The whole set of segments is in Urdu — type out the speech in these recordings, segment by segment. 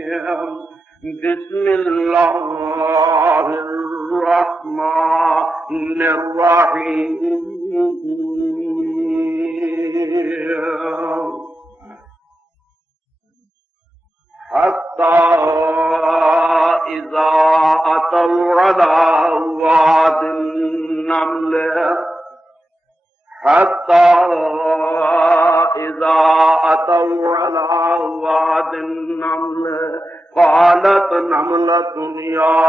بسم الله الرحمن الرحيم حتى إذا أتوا على واد النمل حتى إذا أتوا على واد النمل قالت نملة يا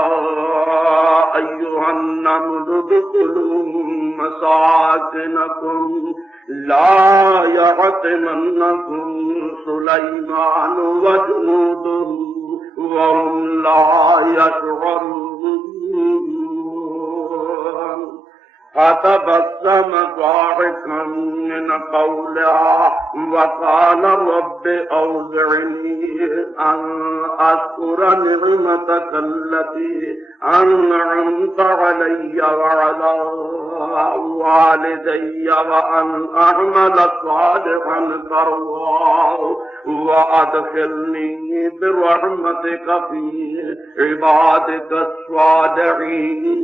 أيها النمل ادخلوا مساكنكم لا يحطمنكم سليمان وجنوده وهم لا يشعرون فتبسم ضاحكا من قولها وقال رب أوزعني أن أشكر نعمتك التي أنعمت علي وعلى والدي وأن أعمل صالحا ترضاه وأدخلني برحمتك في عبادك الصالحين.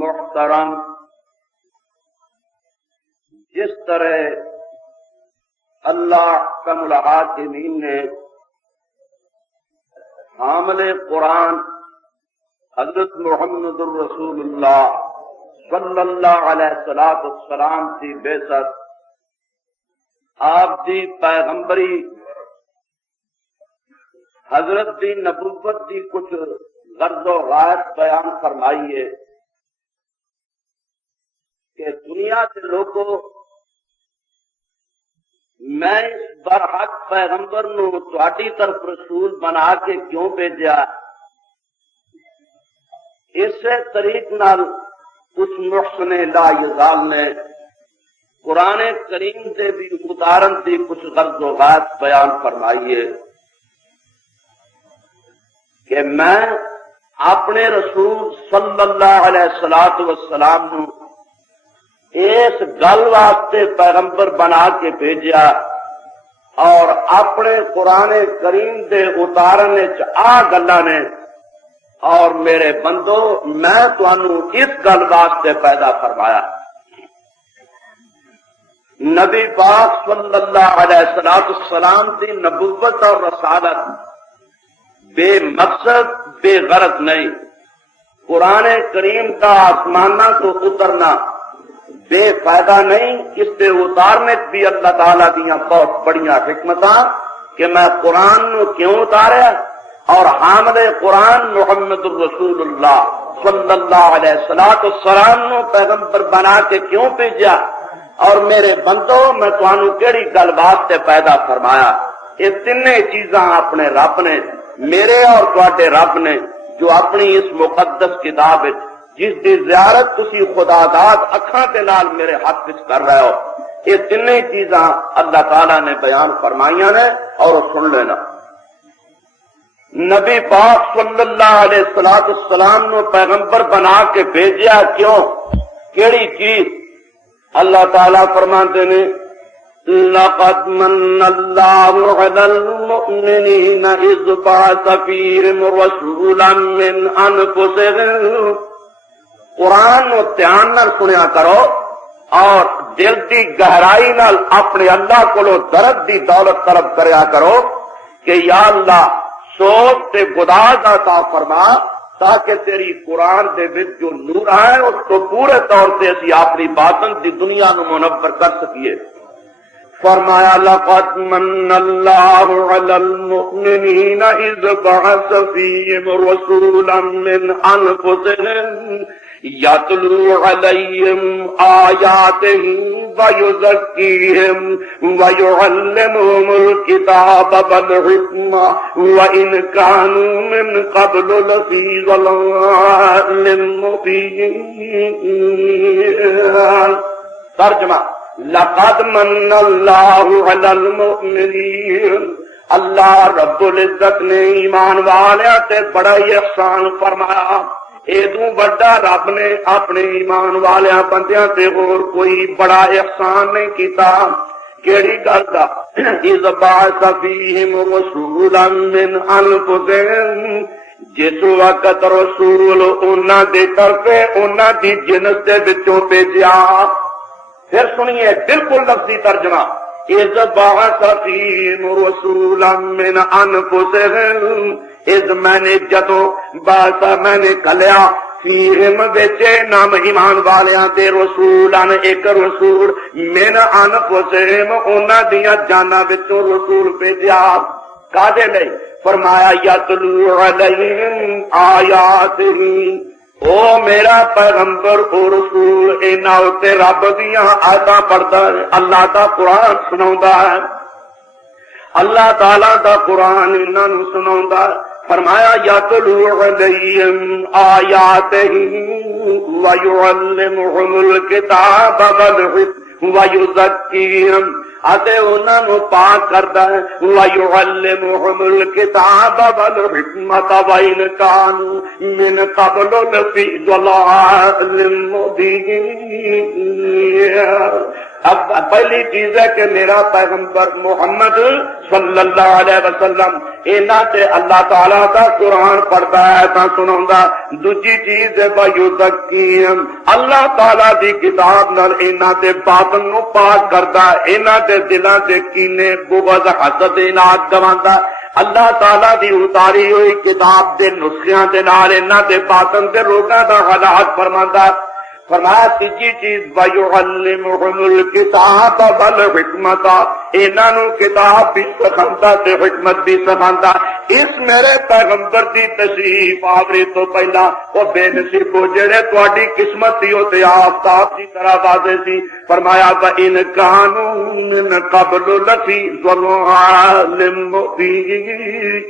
محترم، جس طرح اللہ احکم الحاکمین نے حامل قرآن حضرت محمد الرسول اللہ صلی اللہ علیہ السلام کی بعثت آپ دی پیغمبری حضرت دی نبوت دی کچھ غرض و غایت بیان فرمائیے کہ دنیا کے لوگوں میں اس برحق پیغمبر نو تہاڈی طرف رسول بنا کے کیوں بھیجا؟ اسی طریق نال اس محسن لا یزال نے قرآن کریم سے بھی اتارن دی کچھ غرض و غایت بیان فرمائیے کہ میں اپنے رسول صلی اللہ علیہ وسلم نو اس گل واسطے پیغمبر بنا کے بھیجا اور اپنے قرآن کریم دے اتارنے گلاں نے اور میرے بندو میں تانوں اس گل واسطے پیدا فرمایا. نبی پاک صلی اللہ علیہ وسلم کی نبوت اور رسالت بے مقصد بے غرض نہیں. قرآن کریم کا آسمانہ تو اترنا بے فائدہ نہیں. اس سے اتارنے بھی اللہ تعالیٰ دیا بہت بڑیاں حکمتاں کہ میں قرآن نو کیوں اتاریا اور حامل قرآن محمد الرسول اللہ صلی اللہ علیہ وسلم نو پیغمبر بنا کے کیوں بھیجا اور میرے بندو میں تانوں کیڑی گل واسطے پیدا فرمایا. یہ تینوں چیزاں اپنے رب نے میرے اور تواڈے رب نے جو اپنی اس مقدس کتاب جس دی زیارت تسی خدا داد اکھاں دے نال میرے ہاتھ وچ کر رہے ہو یہ تینوں چیزاں اللہ تعالیٰ نے بیان فرمائیاں نے اور سن لینا. نبی پاک صلی اللہ علیہ وسلم نے پیغمبر بنا کے بھیجا کیوں؟ کیڑی چیز؟ اللہ تعالیٰ فرماتے ہیں لَقَدْ مَنَّ اللَّهُ عَلَى الْمُؤْمِنِينَ إِذْ بَعَثَ فِيهِمْ رَسُولًا مِّنْ أَنفُسِهِمْ. قرآن نو دھیان نال سنیا کرو اور دل دی گہرائی نال اپنے اللہ کو درد دی دولت طلب کریا کرو کہ یا اللہ سوچ تے گداز عطا فرما تاکہ تیری قرآن دے وچ جو نور ہے اس کو پورے طور سے اسی اپنی باطن دی دنیا نو منور کر سکیے. فرمایا لقد من اللہ علی المؤمنین اذ بعث فیہم رسولا من انفسہم یتلو علیہم آیاتہ ویزکیہم ویعلمہم الکتاب والحکمہ وإن كانوا من قبل لفی ضلال مبین. ترجمہ لقد من اللہ علی المؤمنین اللہ رب العزت نے ایمان والیاں تے بڑا ہی احسان فرمایا. ایدوں بڑا رب نے اپنے ایمان والیاں بندیاں تے اور کوئی بڑا احسان نہیں کیتا. کیڑی گل دا؟ اذ بعث فیہم رسولا من انفسہم، جس وقت رسول انہاں دے طرفے انہاں دی جنس دے وچوں بھیجیا. پھر سنیے بالکل لفظی ترجمہ. اذ بعث فیہم رسولا من انفسہم، اذ میں نے جدوں بعث میں نے کلیا فیہم وچے نام ایمان والیاں دے رسولان ایک رسول من انفسہم انہاں دیاں جاناں وچوں رسول بھیجیا. کادے لئی؟ فرمایا یتلو علیہم آیاتہ، او میرا پیغمبر او رسول انہاں تے رب دیاں آیاتاں پڑھدا ہے، اللہ دا قرآن سناوندا ہے، اللہ تعالی دا قرآن انہاں نوں سناوندا ہے. فرمایا یتلو علیہم آیاتہ ویعلمہم الکتاب والحکمۃ ویزکیہم، اتے انہاں نوں پاک کردا ہے. ویعلمہم الکتاب والحکمۃ وإن کانوا من قبل لفی ضلال مبین. اب پہلی چیز ہے کہ میرا پیغمبر محمد صلی اللہ علیہ وسلم انہاں تے اللہ تعالیٰ دا قرآن پڑھدا ہے تا سناوندا. دوجی چیز ہے ویزکیہم، اللہ تعالیٰ دی کتاب نال انہاں دے باطن نو پاک کردا ہے، انہاں دے دلاں دے کینے بغض حسد اناد گواندا. اللہ تعالیٰ دی اتاری ہوئی کتاب دے نسخیاں دے نال انہاں دے باطن دے روگاں دا علاج فرماندا. فرمایا تیجی چیز وَيُعَلِّمُهُمُ الْكِتَابَ وَالْحِکْمَةَ، انہاں نوں کتاب بھی سکھاندا تے حکمت بھی سکھاندا. اس میرے پیغمبر دی تشریف آوری تو پہلا وہ بے نصیب جڑے تہاڈی قسمت سی تے آفتاب دی طرح واضح سی. فرمایا وَإِنْ كَانُوا مِنْ قَبْلُ لَفِي ضَلَالٍ مُبِينٍ.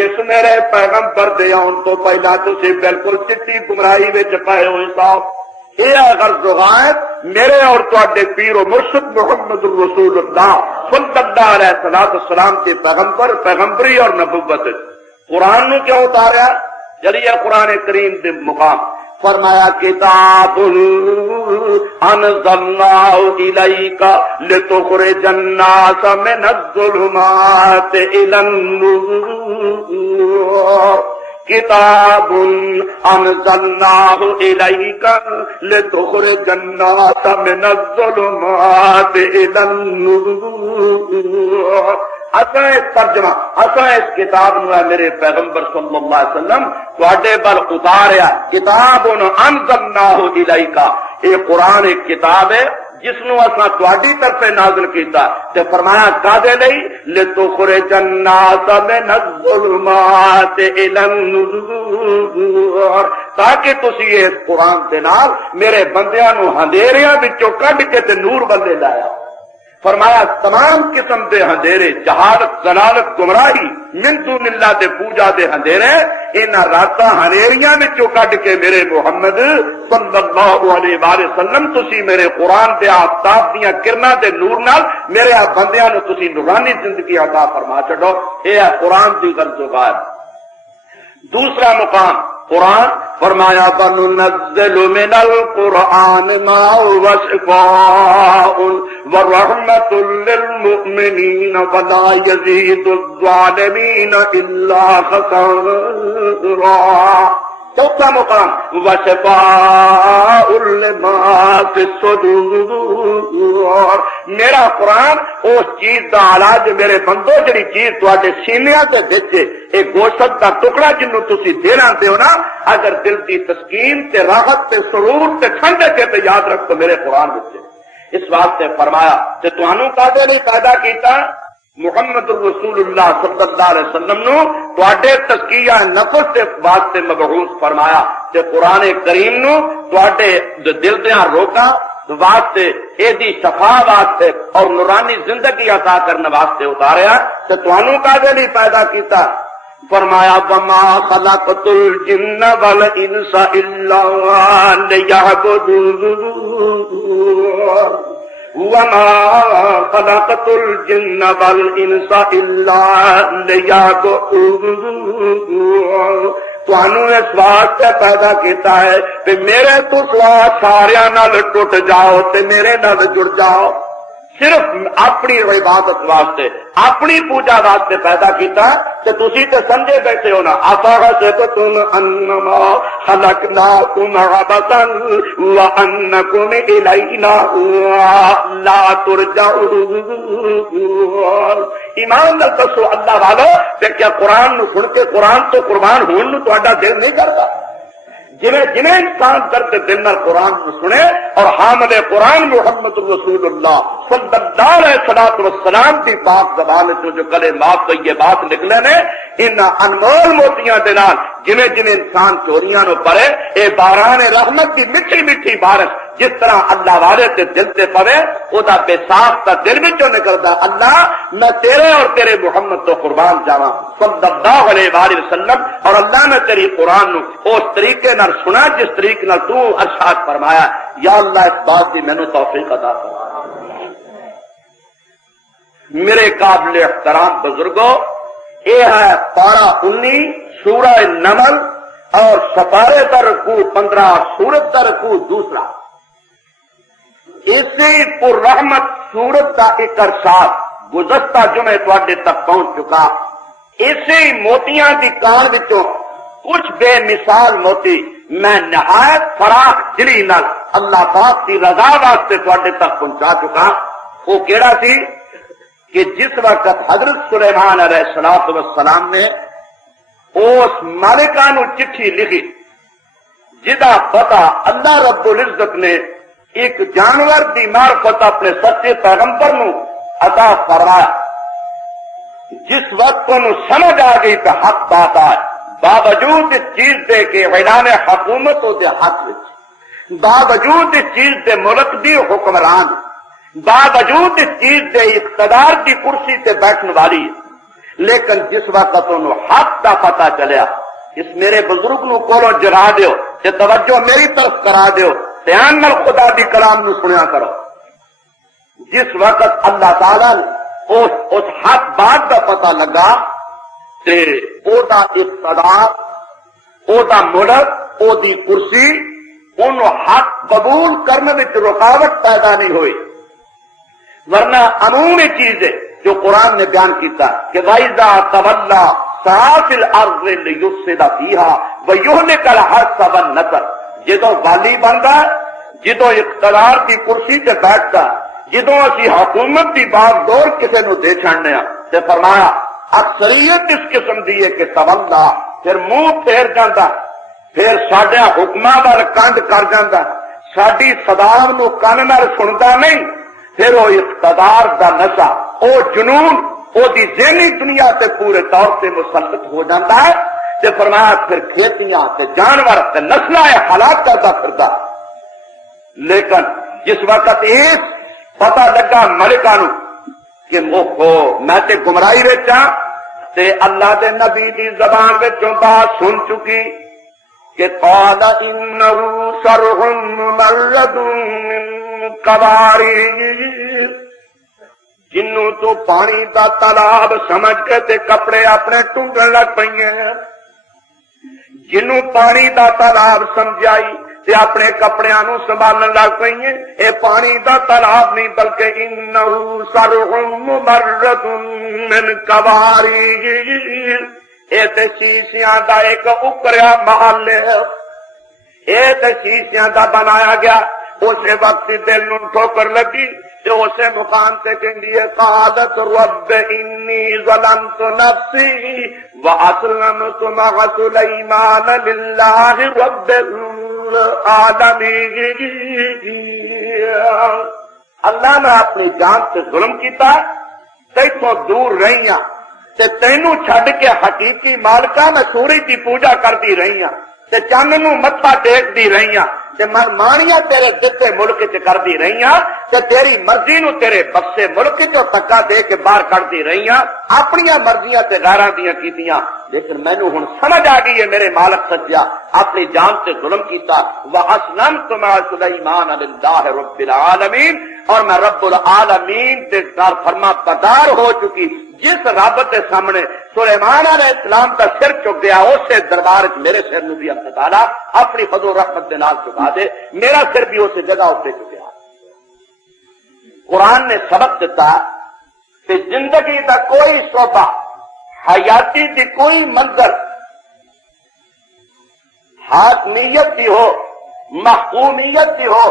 اس میرے پیغمبر دے آن تو پہلا تسی بالکل چٹی گمراہی وچ پائے ہوئے صاحب. یہ اگر زغایت میرے اور تواڈے پیر و مرشد محمد رسول اللہ صلی اللہ علیہ وسلم کے پیغمبری اور نبوت قرآن نے کیوں اتاریا؟ چلیے قرآن کریم دے مقام فرمایا کتاب انزلناہ الیک لتخرج الناس من الظلمات الی النور. کتاب انزلناہ الیک لتخرج الناس من الظلمات الی النور. اساں اس ترجمہ اساں اس کتاب نو میرے پیغمبر صلی اللہ علیہ وسلم تواڈے پر اتاریا. کتاب انزلناہ الیک، یہ قرآن ایک کتاب ہے جس نو اساں تواڈی طرف نازل کیتا. تے فرمایا کادے لئی؟ لتخرج الناس من الظلمات الی النور، تاکہ تسی اس قرآن دے نال میرے بندیاں نو اندھیریاں وچوں کڈ کے تے نور والے لایا. فرمایا تمام قسم دے اندھیرے، جہالت، ضلالت، گمراہی، من دون اللہ دے پوجا دے اندھیرے، انہاں راتاں ہنیریاں وچوں کڈ کے میرے محمد صلی اللہ علیہ وآلہ وسلم تسی میرے قرآن دے آفتاب دیاں کرناں دے نور نال میرے بندیاں نو تسی نورانی زندگی عطا فرما چھڈو. اے ہے قرآن دی غرض و غایت. دوسرا مقام قرآن فرمایا وَنُنَزِّلُ مِنَ الْقُرْآنِ مَا هُوَ شِفَاءٌ وَرَحْمَةٌ لِّلْمُؤْمِنِينَ وَلَا يَزِيدُ الظَّالِمِينَ إِلَّا خَسَارًا. چوتھا مقام وَشِفَاءٌ لِّمَا فِي الصُّدُورِ. میرا قرآن اس چیز دا علاج میرے بندو جڑی چیز تواڈے سینیاں تے وچ ایک گوشت دا ٹکڑا جنوں تسی دینا دیو نا، اگر دل دی تسکین تے راحت تے سرور تے ٹھنڈک تے یاد رکھ تو میرے قرآن وچ. اس واسطے فرمایا تے تانوں کادے نہیں پیدا کیتا؟ محمد رسول اللہ صلی اللہ علیہ وسلم نو تواڈے تزکیہ نفس دے واسطے مبعوث فرمایا تے قرآن کریم نو تواڈے دل دیاں روکاں واسطے، ایدی شفا واسطے اور نورانی زندگی عطا کرنے واسطے اتاریا. تے تانوں کادے نہیں پیدا کیتا؟ فرمایا وما خلقت الجن والانس الا ليعبدون. وما خلقت الجن والانس الا ليعبدون، تانوں اس واسطے پیدا کیتا ہے کہ میرے تو سوا سارے نال ٹوٹ جاؤ تے میرے نال جڑ جاؤ، صرف اپنی عبادت واسطے اپنی پوجا واسطے پیدا کیتا تے تسی تے سمجھے بیٹھے ہو نا افحسبتم انما خلقناکم عبثا وانکم الینا لا ترجعون۔ ایمان نال دسو اللہ والو تے کیا قرآن نو سن کے قرآن تو قربان ہون نو تہاڈا دل نہیں کردا؟ جنہیں انسان درد دل نال قرآن کو سنے اور حامل قرآن محمد رسول اللہ صلی اللہ علیہ وسلم کی پاک زبان جو کلمات تو یہ بات نکلے نے ان انمول موتیاں دے نال جنہیں انسان چوریاں نو پڑے اے باران رحمت کی میٹھی میٹھی بارش جس طرح اللہ والے تے دل تے پوے او دا بے صاف تا دل وچوں نکلدا، اللہ میں تیرے اور تیرے محمد تو قربان جاواں صلی اللہ علیہ وآلہ وسلم، اور اللہ نے تیری قرآن نو اس طریقے نال سنا جس طریقے نال تو ارشاد فرمایا۔ یا اللہ اس بات دی مینوں توفیق عطا فرما۔ میرے قابل احترام بزرگوں، یہ ہے پارہ 19 سورہ نمل اور سپارے در رکوع 15 سورت در رکوع دوسرا۔ اسی پر رحمت سورت کا ایک ارشاد گزشتہ جمعے تواڈے تک پہنچ چکا۔ اسی موتیاں دی کان وچوں کچھ بے مثال موتی میں نہایت فراخ دلی نال اللہ پاک کی رضا واسطے تواڈے تک پہنچا چکا۔ وہ کیڑا سی کہ جس وقت حضرت سلیمان علیہ السلام نے اس مالکہ نو چٹھی لکھی جدا پتہ اللہ رب العزت نے ایک جانور دی معرفت اپنے سچے پیغمبر نو عطا فرمایا، جس وقت انہوں سمجھ آ گئی کہ حق بات آئے باوجود اس چیز دے کے اعلان حکومت ہو دے حق وچ، باوجود اس چیز دے ملک دی حکمران، باوجود اس چیز دے اقتدار دی کرسی تے بیٹھنے والی، لیکن جس وقت انہوں حق دا پتہ چلیا، اس میرے بزرگ نو کولو جگا دیو تے توجہ میری طرف کرا دیو، دھیان نال خدا دی کلام نو سنیا کرو۔ جس وقت اللہ تعالیٰ اس حق بات دا پتہ لگا تے او دا اقتدار، او دا ملک، او دی کرسی، انہوں حق قبول کرنے میں رکاوٹ پیدا نہیں ہوئی، ورنہ عمومی چیز ہے جو قرآن نے بیان کیتا کہ وَإِذَا تَوَلَّى سَعَىٰ فِي الْأَرْضِ لِيُفْسِدَ فِيهَا وَيُهْلِكَ الْحَرْثَ وَالنَّسْلَ، جدوں والی بندا، جدوں اقتدار کی کرسی تے بیٹھتا، جدوں اسی حکومت کی بات دور کسی نو دے چھڑنے تے فرمایا اکثریت اس قسم دی ہے کہ تولا پھر منہ پھیر جاندا، پھر ساڈے حکماں وال کنڈ کر جاندا، ساڈی صدا نو کان نال سندا نہیں، پھر وہ اقتدار دا نشہ، او جنون، او دی ذہنی دنیا تے پورے طور سے مسلط ہو جاندا ہے تے فرمایا پھر کھیتیاں تے جانور تے نسلاں ہلاک کردا پھردا۔ لیکن جس وقت اس پتہ لگا ملکہ نو کہ میں تے گمراہی وچ ہاں تے اللہ دے نبی دی زبان وچوں بات سن چکی کہ قال انه شرح ممرد من قواریر، جنوں تو پانی دا تالاب سمجھ کے تے کپڑے اپنے ٹنگن لگ پئیے، جنوں پانی دا تالاب سمجھائی تے اپنے کپڑیاں نو سنبھالن لگ پئیے، اے پانی دا تالاب نہیں بلکہ انہ شرح ممرد من قواریر، اے تے شیشیاں دا ایک اکریا محل ہے، اے تے شیشیاں دا بنایا گیا۔ اسے وقت دل نو ٹھوکر لگی تے اسے مقام تے کہندی ہے قالت رب انی ظلمت نفسی واسلمت مع سلیمان للہ رب العالمین، اللہ نے اپنی جان سے ظلم کیتا، تیتوں دور رہیاں تے تینوں چھڈ کے حقیقی مالکہ میں سورج کی پوجا کردی رہیاں تے چند نو متھا ٹیک دی رہیاں، تے منمانیاں تیرے دتے ملک چ کردی رہیاں تے تیری مرضی نو تیرے بخشے ملک چوں تکا دے کے باہر کڈدی رہیاں اپنی مرضیاں تے غیراں دیاں کیتیاں لیکن مینوں ہن سمجھ آ گئی ہے میرے مالک سجا اپنی جان تے ظلم کیتا واسلمت مع سلیمان للہ رب العالمین اور میں رب العالمین دے نال فرما بردار ہو چکی جس رب کے سامنے سلیمان علیہ السلام کا سر چک گیا اسے دربار میرے سر نو بھی اللہ تعالیٰ اپنی فضل و رحمت کے نال چکا دے میرا سر بھی اسی جگہ اتنے چکیا قرآن نے سبق دیتا کہ زندگی کا کوئی شعبہ حیاتی کی کوئی منظر حاکمیت کی ہو محکومیت کی ہو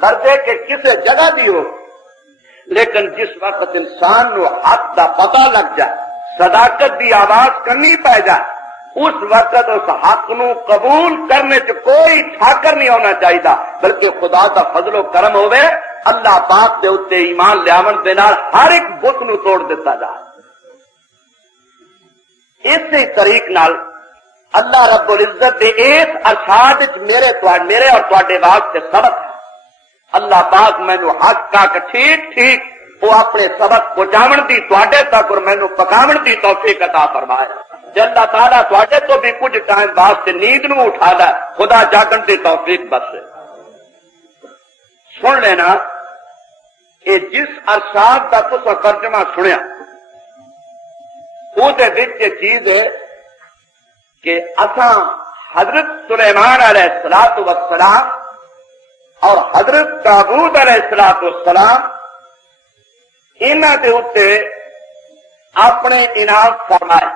درجے کے کسی جگہ دی ہو لیکن جس وقت انسان نو حق دا پتہ لگ جائے صداقت دی آواز کرنی پی جائے اس وقت اس حق نو قبول کرنے چ کوئی ٹھاکر نہیں ہونا چاہیے بلکہ خدا دا فضل و کرم ہوئے اللہ پاک دے اتے ایمان لیاون دے نال ہر ایک بت نو توڑ دیتا جائے اسی طریق نال اللہ رب العزت دے اس ارشاد میرے اور تواڈے واسطے سبق ہے اللہ پاک مینو حق کا ٹھیک ٹھیک وہ اپنے سبق پہنچاون دی تواڈے تک اور مینو پکاون دی توفیق عطا فرمائے جے اللہ تعالیٰ تواڈے تو بھی کچھ ٹائم واسطے نیند نو اٹھا دے خدا جاگن دی توفیق بخشے سن لینا کہ جس ارشاد کا تساں ترجمہ سنیا وہ دے وچ یہ چیز ہے کہ اساں حضرت سلیمان علیہ السلام اور حضرت داؤد علیہ السلام انہاں دے اوتے اپنے انعام فرمائے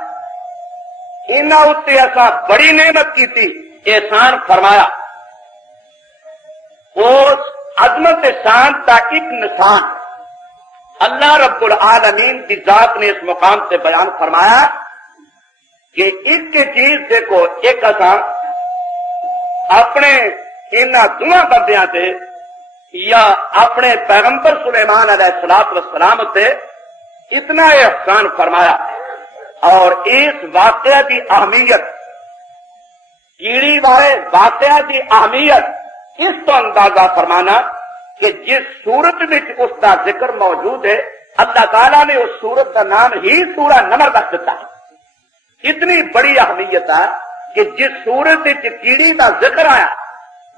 انہاں اوتے اساں بڑی نعمت کیتی احسان فرمایا اس عظمت شان کا ایک نشان اللہ رب العالمین کی ذات نے اس مقام سے بیان فرمایا کہ ایک چیز دیکھو ایک اساں اپنے انہاں دونوں بندیاں تے یا اپنے پیغمبر سلیمان علیہ السلام تے اتنا احسان فرمایا اور اس واقعہ کی اہمیت کیڑی والے واقعہ کی اہمیت اس تو اندازہ فرمانا کہ جس سورت میں اس کا ذکر موجود ہے اللہ تعالیٰ نے اس سورت کا نام ہی سورہ نمر رکھ دیتا ہے اتنی بڑی اہمیت ہے کہ جس سورت کیڑی کا ذکر آیا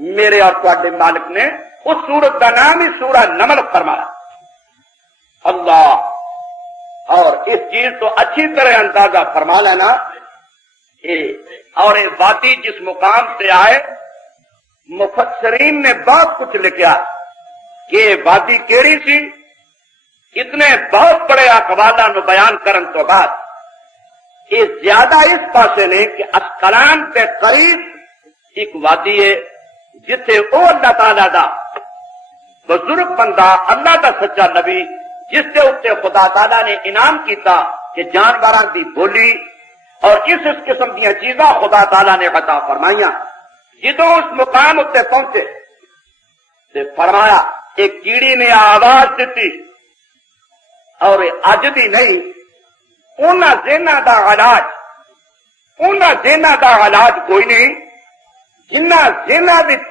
میرے اور تواڈے مالک نے اس سورت کا نام ہی سورہ نمل فرمایا اللہ اور اس چیز تو اچھی طرح اندازہ فرما لینا اور یہ وادی جس مقام سے آئے مفسرین نے بہت کچھ لکھا کہ وادی کیڑی سی اتنے بہت بڑے اقوالوں نو بیان کرن تو بعد یہ زیادہ اس پاسے نے کہ اسقلان کے قریب ایک وادی ہے جتھے او اللہ تعالیٰ دا بزرگ بندہ اللہ دا سچا نبی جس کے اتنے خدا تعالیٰ نے انعام کیتا کہ جانوراں دی بولی اور اس قسم دیا چیزاں خدا تعالیٰ نے عطا فرمائیاں جدوں اس مقام اتنے پہنچے تے فرمایا ایک کیڑی نے آواز دیتی اور اج دی نہیں انہاں ذہناں دا علاج کوئی نہیں جنہ ذہناں وچ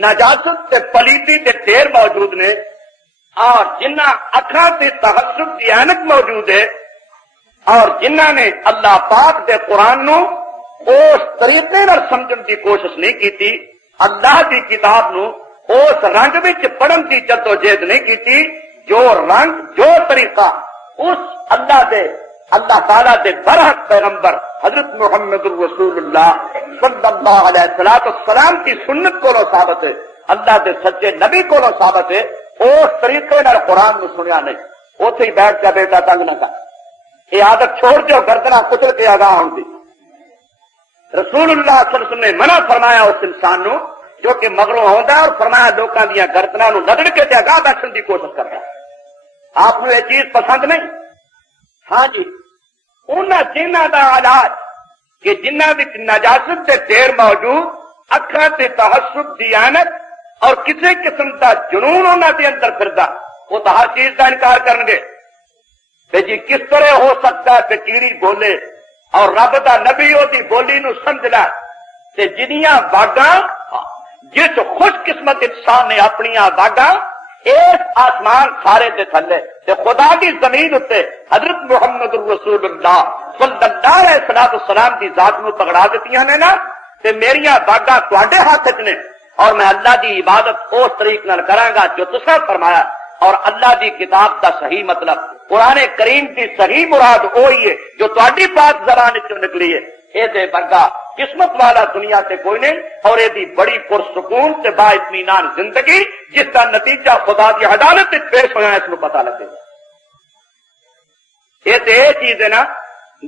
نجاست تے پلیتی تے ڈھیر موجود نے اور جنہ اکھاں تے تحسب دی اینک موجود ہے اور جنہ نے اللہ پاک دے قرآن نو اس طریقے نال سمجھن دی کوشش نہیں کیتی اللہ دی کتاب نو اس رنگ وچ پڑھن دی جدوجہد نہیں کیتی جو رنگ جو طریقہ اس اللہ تعالیٰ دے برحق پیغمبر حضرت محمد رسول اللہ صلی اللہ علیہ السلام کی سنت کو ثابت ہے اللہ دے سچے نبی کو ثابت ہے اس طریقے نال قرآن نو سنیا نہیں اوتھے ہی بیٹھ کے بیٹا تنگ نہ کر یہ عادت چھوڑ جو گردنا کچل کے آگاہ ہوں دی رسول اللہ صلی اللہ علیہ وسلم نے منع فرمایا اس انسان نو جو کہ مغروں ہوندا اور فرمایا لوکاں دیا گردنا نو لگڑ کے تے آگاہ بیٹھن دی کوشش کرتا آپ کو یہ چیز پسند نہیں ہاں جی انہاں جنہاں دا علاج کہ جنہاں وچ نجاست تے ڈھیر موجود اکھاں تے تحسب دیانت اور کسی قسم دا جنون انہاں دے اندر پھردا وہ تو ہر چیز دا انکار کرن گے کہ جی کس طرح ہو سکتا ہے کہ کیڑی بولے اور رب دا نبی دی بولی نو سمجھ لے تے جنیاں باغاں جس خوش قسمت انسان نے اپنی داغا اس آسمان سارے دے تھلے تے خدا کی زمین اتے حضرت محمد رسول اللہ صلی اللہ علیہ وسلم کی ذات نو پکڑا دیتیاں نے نا تے میریاں داغا تواڈے ہاتھ وچ نے، اور میں اللہ دی عبادت اس طریق نال کراں گا جو تساں فرمایا، اور اللہ دی کتاب دا صحیح مطلب قرآن کریم کی صحیح مراد وہی ہے جو تہاڈی پاک زبان وچوں نکلی ہے۔ اے دے برگا قسمت والا دنیا سے کوئی نہیں، اور یہ دی بڑی پرسکون تے با اطمینان زندگی جس کا نتیجہ خدا کی عدالت وچ پیش ہویا اس کو پتہ لگے گا۔ یہ تے چیز ہے نا،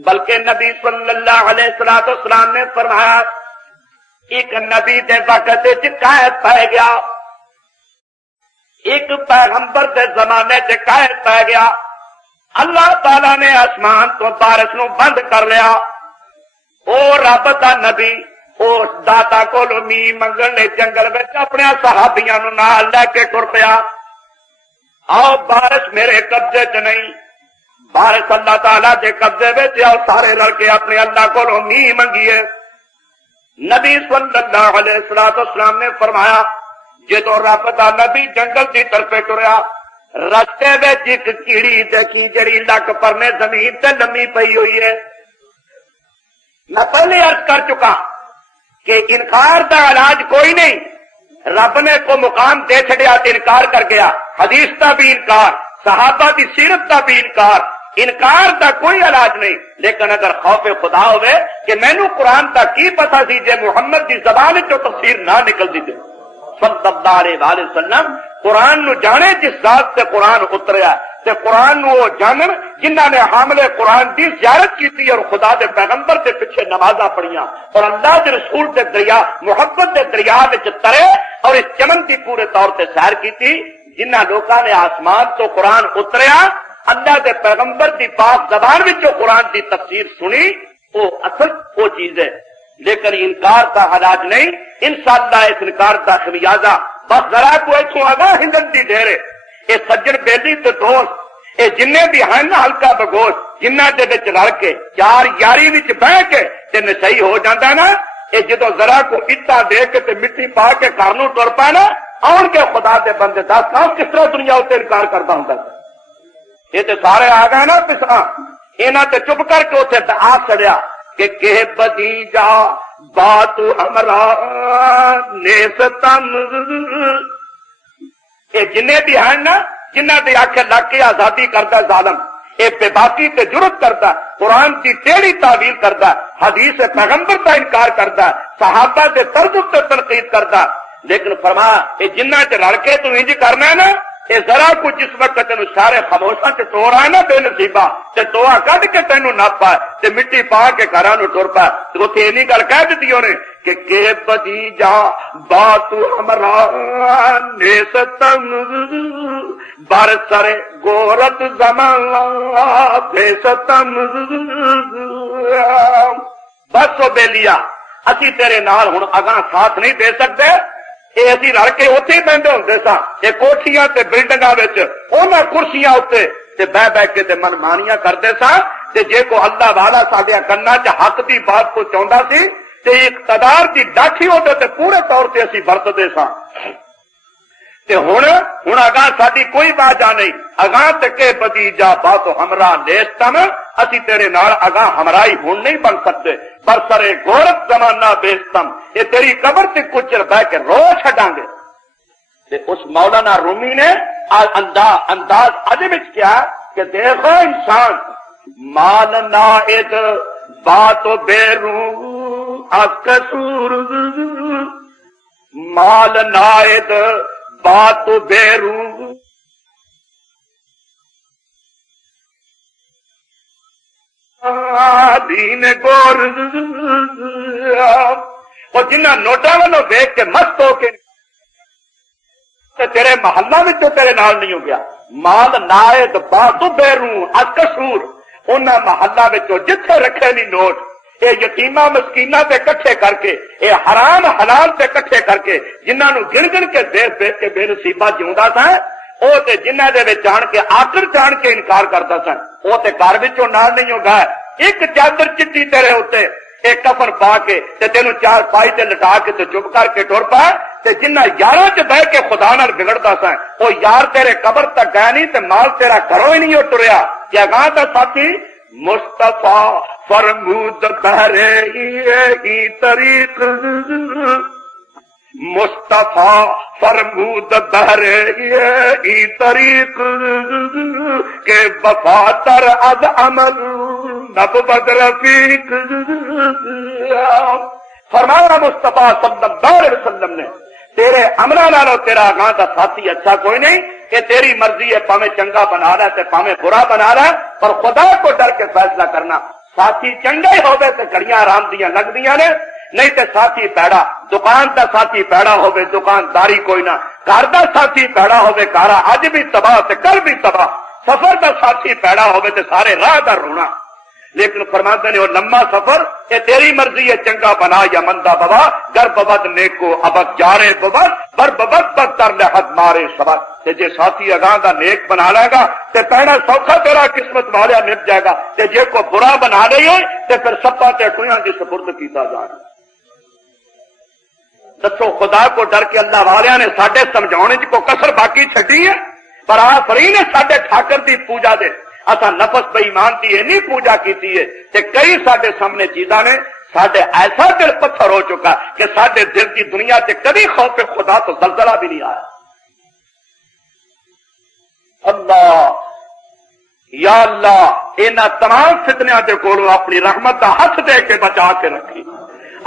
بلکہ نبی صلی اللہ علیہ وسلم نے فرمایا ایک نبی دے وقت وچ قحط پہ گیا، ایک پیغمبر دے زمانے چ قحط پہ گیا، اللہ تعالی نے آسمان تو بارش نو بند کر لیا، او رب دا نبی اس داتا کولو می منگن نے جنگل میں اپنے صحابیاں نو نال لے کے ٹر پیا، آؤ بارش میرے قبضے چ نہیں، بارش اللہ تعالی دے قبضے وچ، آؤ سارے رل کے اپنے اللہ کولو می منگیے۔ نبی صلی اللہ علیہ وسلم نے فرمایا جدو رب دا نبی جنگل کی طرف ٹریا، رستے وچ ایک کیڑی دیکھی جڑی لک پرنے زمین تے لمی پئی ہوئی ہے۔ میں پہلے عرض کر چکا کہ انکار دا علاج کوئی نہیں، رب نے کو مقام دے چھڑیا تے انکار کر گیا، حدیث دا بھی انکار، صحابہ دی سیرت دا بھی انکار، انکار دا کوئی علاج نہیں۔ لیکن اگر خوف خدا ہوئے کہ مینوں قرآن دا کی پتہ سی جے محمد دی زبان چوں تفسیر نہ نکل دی تے صلی اللہ علیہ وسلم قرآن نو جانے جس ذات سے قرآن اتریا تے قرآن نو وہ جانن جنہاں نے حامل قرآن دی زیارت کی اور خدا دے پیغمبر دے پیچھے نمازاں پڑھیاں اور اللہ دے رسول دے دریا محبت دے دریا وچ ترے اور اس چمن کی پورے طور تے سیر کیتی، جنہاں لوکاں نے آسمان تو قرآن اتریا اللہ دے پیغمبر دی پاک زبان وچوں قرآن دی تفسیر سنی، وہ اصل وہ چیز ہے۔ لیکن انکار کا علاج نہیں، انشاءاللہ اس انکار کا خمیازہ بس ذرا کو ایتھوں آگاہ ہندن دی ڈھیرے اے سجن بیلی تے دوست اے جننے بھی ہیں نا ہلکا بگوش جنہ دے وچ رل کے چار یاری وچ بہ کے تے نشئی ہو جاندا نا، اے جدوں ذرا کو اٹا دے کے تے مٹی پا کے گھر نوں ٹر پے نا، آن کے خدا دے بندے دس کس طرح دنیا تے انکار کردا ہوندا ہے۔ یہ تے سارے آ گئے نا پچھا، انہاں تے چپ کر کے اتنے آ چڑیا کہ بدی جا بات ہمرا نیستم، یہ جنے بھی ہیں نا جنہ دے آکھے لگ کے آزادی کرتا ظالم، یہ بے باقی تے جرت کرتا، قرآن کی ٹیڑھی تعویل کرتا، حدیث پیغمبر کا انکار کرتا، صحابہ دے طرز تے تنقید کرتا، لیکن فرما یہ جنہ چ رل کے تو انج کرنا ہے نا، یہ ذرا کو جس وقت تینوں سارے خاموشاں تے ٹور آئے نا بے نصیبہ تے توڑا کڈ کے تینوں نپ پائے تے مٹی پا کے گھراں نوں ٹر پائے تے اوتھے اینی گل کہہ دتی اونے کہ بدی جا بات ہمرا نیستم برسر گورت زمان بیستم، بس او بیلیا اسی تیرے نال ہن اگاں ساتھ نہیں دے سکتے، یہ اسی رل کے اتنے بہتے ہوتے سا، یہ کوٹھیاں تے بلڈنگاں وچ انہاں کرسیاں اتنے تے بہ بہ کے تے منمانیاں کرتے سا، تے جے کو اللہ والا ساڈے کنا چ حق دی بات کو چاہندا سی تے اقتدار دی ڈاٹھی ہوتے تے پورے طور تے اسی برتدے سا۔ تے ہن اگاں ساڈی کوئی باجا نہیں، اگاں تے کہ بدی جا بات ہمراہ نیستم، اسی تیرے نال اگاں ہمراہی ہن نہیں بن سکتے، برسرے غورت زمانہ بیستم، یہ تیری قبر تے کچر بہ کے رو چھڈاں گے۔ تے اس مولانا رومی نے انداز ادب وچ کیا کہ دیکھو انسان مال نائد بات بے روح از قصور، مال نائد بات بے روح دین گور، اور جنہ نوٹاں والوں دیکھ کے مست ہو کے تیرے محلہ وچوں تیرے نال نہیں ہو گیا، مال نائد بات بے روح از قصور، انہاں محلہ وچوں جتھے رکھے نہیں نوٹ، یہ یتیماں مسکیناں تے کٹھے کر کے، یہ حرام حلال تے کٹھے کر کے جنہاں نو گن گن کے دیکھ دیکھ کے بے نصیبہ جیوندا سا، او تے جنہاں دے وچ جان کے آخر جان کے انکار کردا سا، او تے گھر وچوں نال نہیں ہو گئے، ایک چادر چٹی تیرے ہوتے ایک کفن پا کے تے تینوں چار پائی تے لٹا کے تے چپ کر کے ٹر پا تے جنہ یاراں چ بہ کے خدا نال بگڑدا سا او یار تیرے قبر تک گئے نہیں تے مال تیرا گھروں ہی نہیں ٹریا کہ اگاں دا ساتھی مصطفیٰ فرمود بہرے ای طریق مصطفیٰ فرمود بہرے ای طریق کہ وفا تر از عمل نبود رفیق فرمایا مصطفیٰ صلی اللہ علیہ وسلم نے تیرے عملہ نالو تیرا اگاں دا ساتھی اچھا کوئی نہیں کہ تیری مرضی ہے پاویں چنگا بنا رہا تے پاویں برا بنا رہا پر خدا کو ڈر کے فیصلہ کرنا ساتھی چنگا ہی ہوے تے گھڑیاں آرام دیاں لگدیاں نے نہیں تے ساتھی پیڑا دکان دا ساتھی پیڑا ہوے دکانداری کوئی نہ گھر دا ساتھی پیڑا ہوے گھر اج بھی تباہ تے کل بھی تباہ سفر دا ساتھی پیڑا ہوے تے سارے راہ دا رونا لیکن فرماتے نے وہ لمبا سفر یہ تیری مرضی ہے چنگا بنا یا مندہ بوا گر ببد نیکو ابد جارے ببد بر ببد بدتر لحد مارے سبد تے جے ساتھی اگاں دا نیک بنا لے گا تے پہنا سوکھا تیرا قسمت والیا نپ جائے گا تے جے کو برا بنا لے تے پھر سپا تے ٹویاں دی سپرد کیتا جائے. دسو خدا کو ڈر کے اللہ والیاں نے ساڈے سمجھانے کو کسر باقی چھڈی ہے پر آفرین نے ساڈے ٹھاکر دی پوجا دے اسا نفس بے ایمان دی نہیں پوجا کیتی ہے تے کئی ساڈے سامنے چیزاں نے ساڈے ایسا دل پتھر ہو چکا کہ ساڈے دل کی دنیا تے کبھی خوف خدا تو زلزلہ بھی نہیں آیا. اللہ یا اللہ انہاں تمام فتنیاں دے کولوں اپنی رحمت دا ہاتھ دے کے بچا کے رکھی.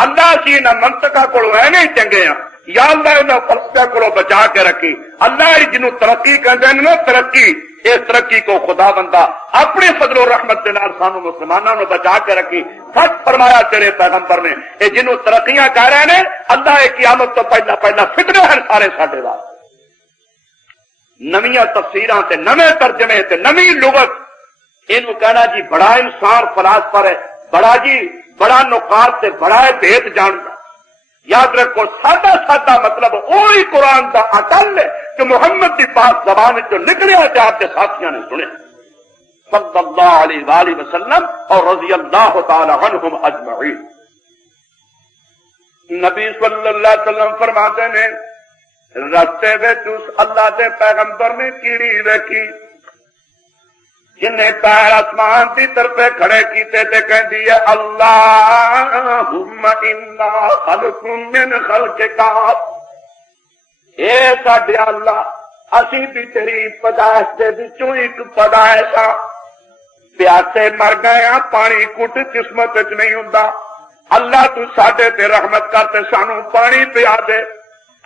اللہ سی انہاں منطقہ کولوں ایویں چنگے ہیں یا اللہ انہاں فلسفہ کولوں بچا کے رکھی. اللہ جنوں ترقی کہندے نے ترقی اس ترقی کو خدا بندہ اپنے فضل و رحمت کے نال سانو مسلمانوں نے بچا کے رکھی. سچ فرمایا تیرے پیغمبر نے یہ جنوں ترقیاں کہہ رہے ہیں اللہ قیامت تو پہلا فتنے ہیں سارے ساڈے واسطے. نویاں تفسیراں تے نویں ترجمے تے نویں لغت اینو کہنا جی بڑا انسان فلاسفہ ہے بڑا جی بڑا نقاد تے بڑا بھید جانتا. یاد رکھو سادہ سادہ مطلب وہی قرآن کا اٹل ہے کہ محمد کی پاک زبان جو نکلیا تے آپ کے ساتھیوں نے سنے صلی اللہ علیہ وآلہ وسلم اور رضی اللہ تعالی عنہم اجمعین. نبی صلی اللہ علیہ وسلم فرماتے ہیں رستے وچ اللہ دے پیغمبر نے کیڑی ویکھی جنہیں پیر آسمان کی طرف کھڑے کیتے تے کہندی ہے اللہم انا خلق من خلقک اے ساڈے اللہ اسی بھی تیری پیدائش دے وچوں ایک پیدائش ہاں پیاسے مر گئے ہاں پانی کٹ قسمت وچ نہیں ہوندا اللہ تو ساڈے تے رحمت کر تے سانو پانی پیا دے.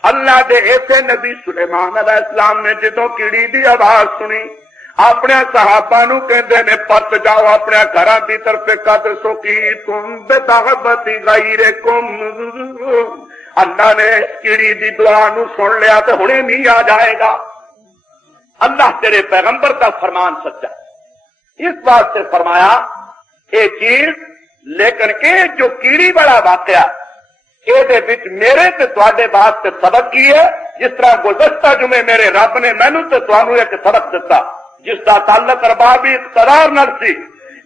اللہ دے ایسے نبی سلیمان علیہ السلام نے جدوں کیڑی دی آواز سنی اپنے صحابہ نو کہندے نے پرت جاؤ اپنے گھراں دی طرف قد سکی تم بدعوتی غیرکم. اللہ نے کیڑی دی دعا نو سن لیا تے ہنے نہیں آ جائے گا. اللہ تیرے پیغمبر کا فرمان سچا اس بات سے فرمایا یہ چیز لیکن اے جو کیڑی والا واقعہ یہ میرے تے تواڈے واسطے سبق کی ہے جس طرح گزشتہ جمعے میرے رب نے مینوں تے تانوں ایک سبق دتا جس کا تعلق اربابی اقتدار نال سی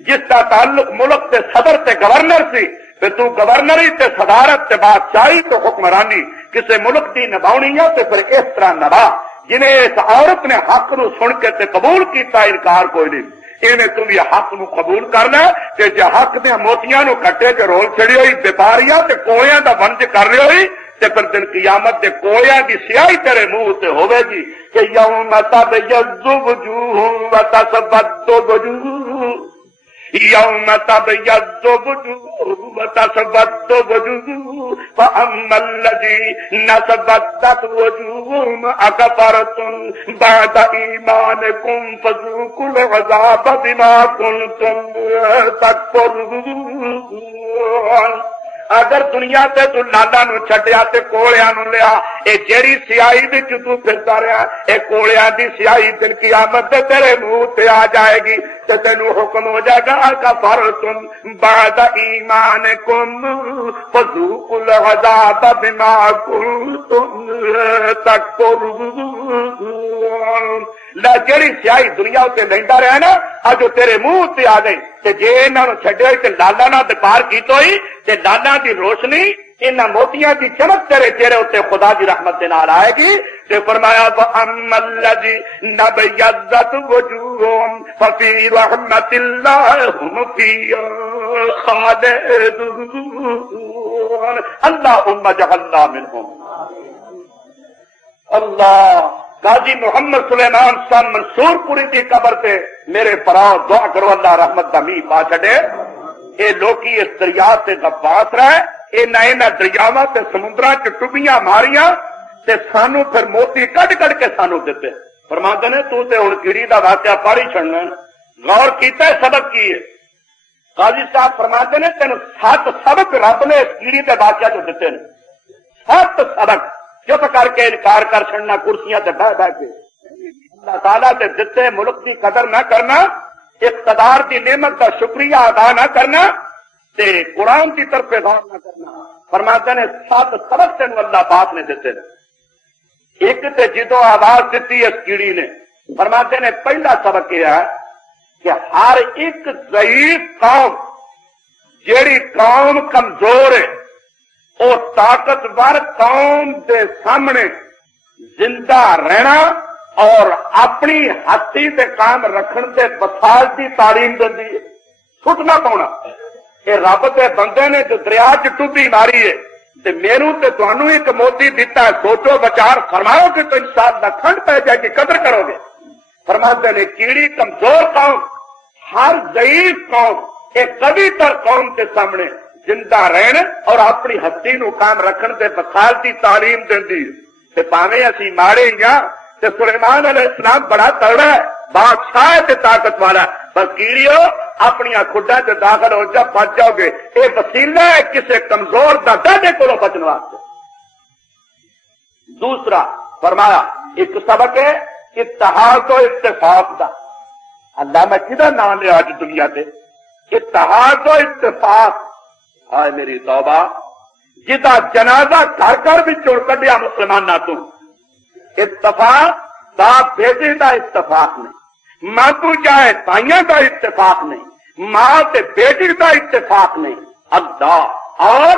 جس کا تعلق ملک تے صدر تے گورنر سی پھر تو گورنری تے صدارت تے بادشاہی تو حکمرانی کسے ملک دی نبھاونی ہے تے پھر اس طرح نبھا جنہیں اس عورت نے حق نو سن کے تے قبول کیتا انکار کوئی نہیں ایویں تم یہ حق نو قبول کرنا کہ جے حق دے موتیاں نو کٹے تے رول چڑی ہوئی بیپاریاں تے کوڑیاں دا ونج کر رہی ہوئی تے پھر دن قیامت دے کوڑیاں دی سیاہی تیرے منہ تے ہوے گی کہ یوم تبیض وجوہ وتسود وجوہ یوم تبیض وجوہ وتسود وجوہ فاما الذین اسودت وجوہہم اکفرتم بعد ایمانکم فذوقوا العذاب بما کنتم تکفرون. اگر دنیا تے تو لالا نو چھڈیا تے کوڑیاں نو لیا اے جیڑی سیاہی وچ تو پھردا رہیا اے کوڑیاں دی سیاہی دن قیامت تے تیرے منہ تے آ جائے گی تے تینوں حکم ہو جائے گا کفرتم بعد ایمانکم فذوقوا العذاب بما کنتم تکفرون. جیڑی سیاہی دنیا تے لیندا رہا نا اج تیرے منہ تے آ گئی تے جے انہاں نو چھڈیا تے لالا نال دپار کیتا ہوئی تے لالا دی روشنی انہاں موتیاں دی چمک تیرے چہرے تے خدا دی رحمت دے نال آئے گی تے فرمایا فَأَمَّا الَّذِينَ بَيَّضَّتْ وُجُوهُهُمْ فَفِي رَحْمَةِ اللَّهِ هُمْ فِيهَا خَالِدُونَ اللهم اجعلنا منهم اللہ قاضی محمد سلیمان صاحب منصور پوری دی قبر تے میرے پراؤ دعا کرو اللہ رحمت دا میہ پا چھڑے اے لوکی اس دریا تے غواص رہے انہاں دریاواں تے سمندراں چ ٹبیاں ماریاں تے سانو پھر موتی کڈ کڈ کے سانو دتے فرماندے نے تو تے ہن کیڑی دا واقعہ پڑھ ہی چھڑنا غور کیتا ہے سبق کی ہے قاضی صاحب فرماندے نے تینوں 7 سبق رب نے اس کیڑی دے واقعہ چ دتے نے 7 سبق چپ کر کے انکار کر چھڑنا کرسیاں تے بہ بہ کے اللہ تعالیٰ تے دتے ملک دی قدر نہ کرنا اقتدار دی نعمت کا شکریہ ادا نہ کرنا تے قرآن کی طرف غور نہ کرنا فرماتے نے 7 سبق تینوں اللہ پاک نے دیتے ہیں ایک تے جدو آواز دیتی اس کیڑی نے فرماتے نے پہلا سبق یہ ہے کہ ہر ایک ضعیف قوم جیڑی قوم کمزور ہے او طاقتور قوم دے سامنے زندہ رہنا اور اپنی ہستی تے قائم رکھن دے وسائل دی تعلیم دیندی ہے سٹنا پاؤنا یہ رب دے بندے نے جو دریا چ ٹوبی ماری ہے تے میروں تے تانوں ایک موتی دیتا ہے سوچو بچار فرماؤ کہ تو انشاءاللہ کھنڈ پہ جائے گی قدر کرو گے فرماتے نے کیڑی کمزور قوم ہر ضعیف قوم ایک قوی تر قوم کے سامنے زندہ رہن اور اپنی ہستی نو قائم رکھن دے وسائل دی تعلیم دیندی تے پاویں اسی ماڑے ہاں تے سلیمان علیہ السلام بڑا تگڑا ہے بادشاہ تے طاقت والا پر کیڑیو اپنی کھڈاں تے داخل ہو جا بچ جاؤ گے یہ وسیلہ ہے کسی کمزور دا ڈاڈے کولوں بچن واسطے دوسرا فرمایا ایک سبق ہے اتحاد و اتفاق دا اللہ میں کدھر نام لیا آج دنیا تے اتحاد و اتفاق آئے میری توبہ جدا جنازہ گھر گھر بھی چوڑ کڈیا مسلمان نہ تو اتفاق باپ بیٹے دا اتفاق نہیں ماں تو جائے بھائیاں دا اتفاق نہیں ماں تے بیٹی دا اتفاق نہیں اللہ اور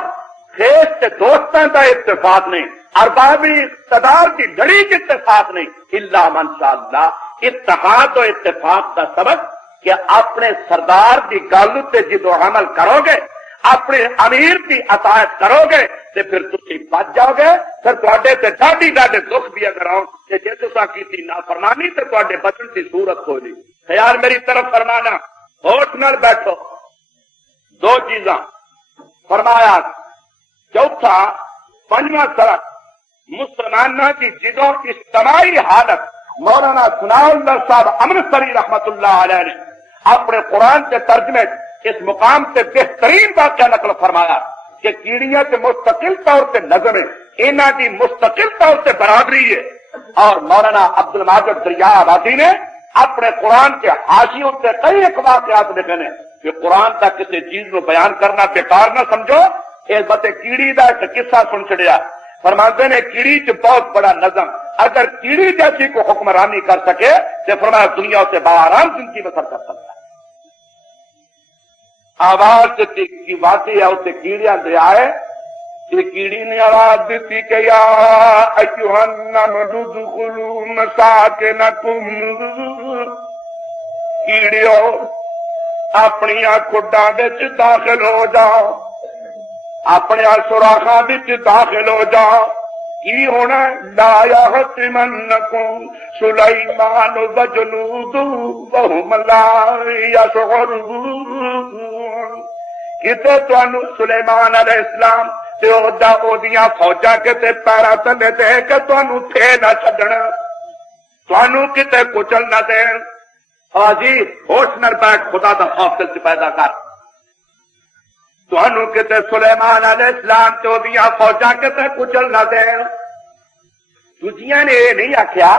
خیش تے دوستاں دا اتفاق نہیں اربابی اقتدار کی لڑی کی اتفاق نہیں اللہ منشاءاللہ اتحاد و اتفاق دا سبق کہ اپنے سردار دی گل تے جدو عمل کرو گے اپنے امیر کی اطاعت کرو گے تے پھر تسی بچ جاؤ گے پھر تواڈے تے ڈاڈی ڈاڈے دکھ بھی اگر آؤ تے جے تساں کیتی نافرمانی تے تواڈے بچن دی صورت کوئی نہیں خیال میری طرف فرمانا ہوش نال بیٹھو دو چیزاں فرمایا چوتھا پنجواں سبق مسلمانوں کی جدوں اجتماعی حالت مولانا ثناء اللہ صاحب امرتسری رحمت اللہ علیہ نے اپنے قرآن کے ترجمے اس مقام سے بہترین واقعہ نقل فرمایا کہ کیڑیاں کے مستقل طور سے نظم ہے انہاں کی مستقل طور سے برابری ہے اور مولانا عبد الماجد دریا آبادی نے اپنے قرآن کے حاشیوں سے کئی ایک واقعات لکھے ہیں کہ قرآن کا کسی چیز کو بیان کرنا بیکار نہ سمجھو اس بتے کیڑی دا ایک قصہ سن چڑیا فرماتے نے کیڑی چ بہت بڑا نظم اگر کیڑی جیسی کو حکمرانی کر سکے تو فرمایا دنیا سے بآرام زندگی بسر کر سکتا ہے آواز کی واقعی ہے اسے کیڑیاں دے آئے کہ کیڑی نے آواز دیتی کہ یا ایھا النمل ادخلوا مساکنکم کیڑیو اپنی کھڈاں وچ داخل ہو جاؤ اپنے سوراخاں وچ داخل ہو جاؤ کی ہونا لا یحطمنکم سلیمان وجنودہ وہم لا یشعرون کتے تانوں سلیمان علیہ السلام تے اودیاں فوجاں کتے پیراں تلے دے کے تانوں تھے نہ چھڈن تانوں کتے کچل نہ دین حاجی ہوش نال بیٹھ خدا دا خوف دل چ پیدا کر تانوں کتے سلیمان علیہ السلام تے اودیاں فوجاں کتے کچل نہ دین دوجیاں نے یہ نہیں آخیا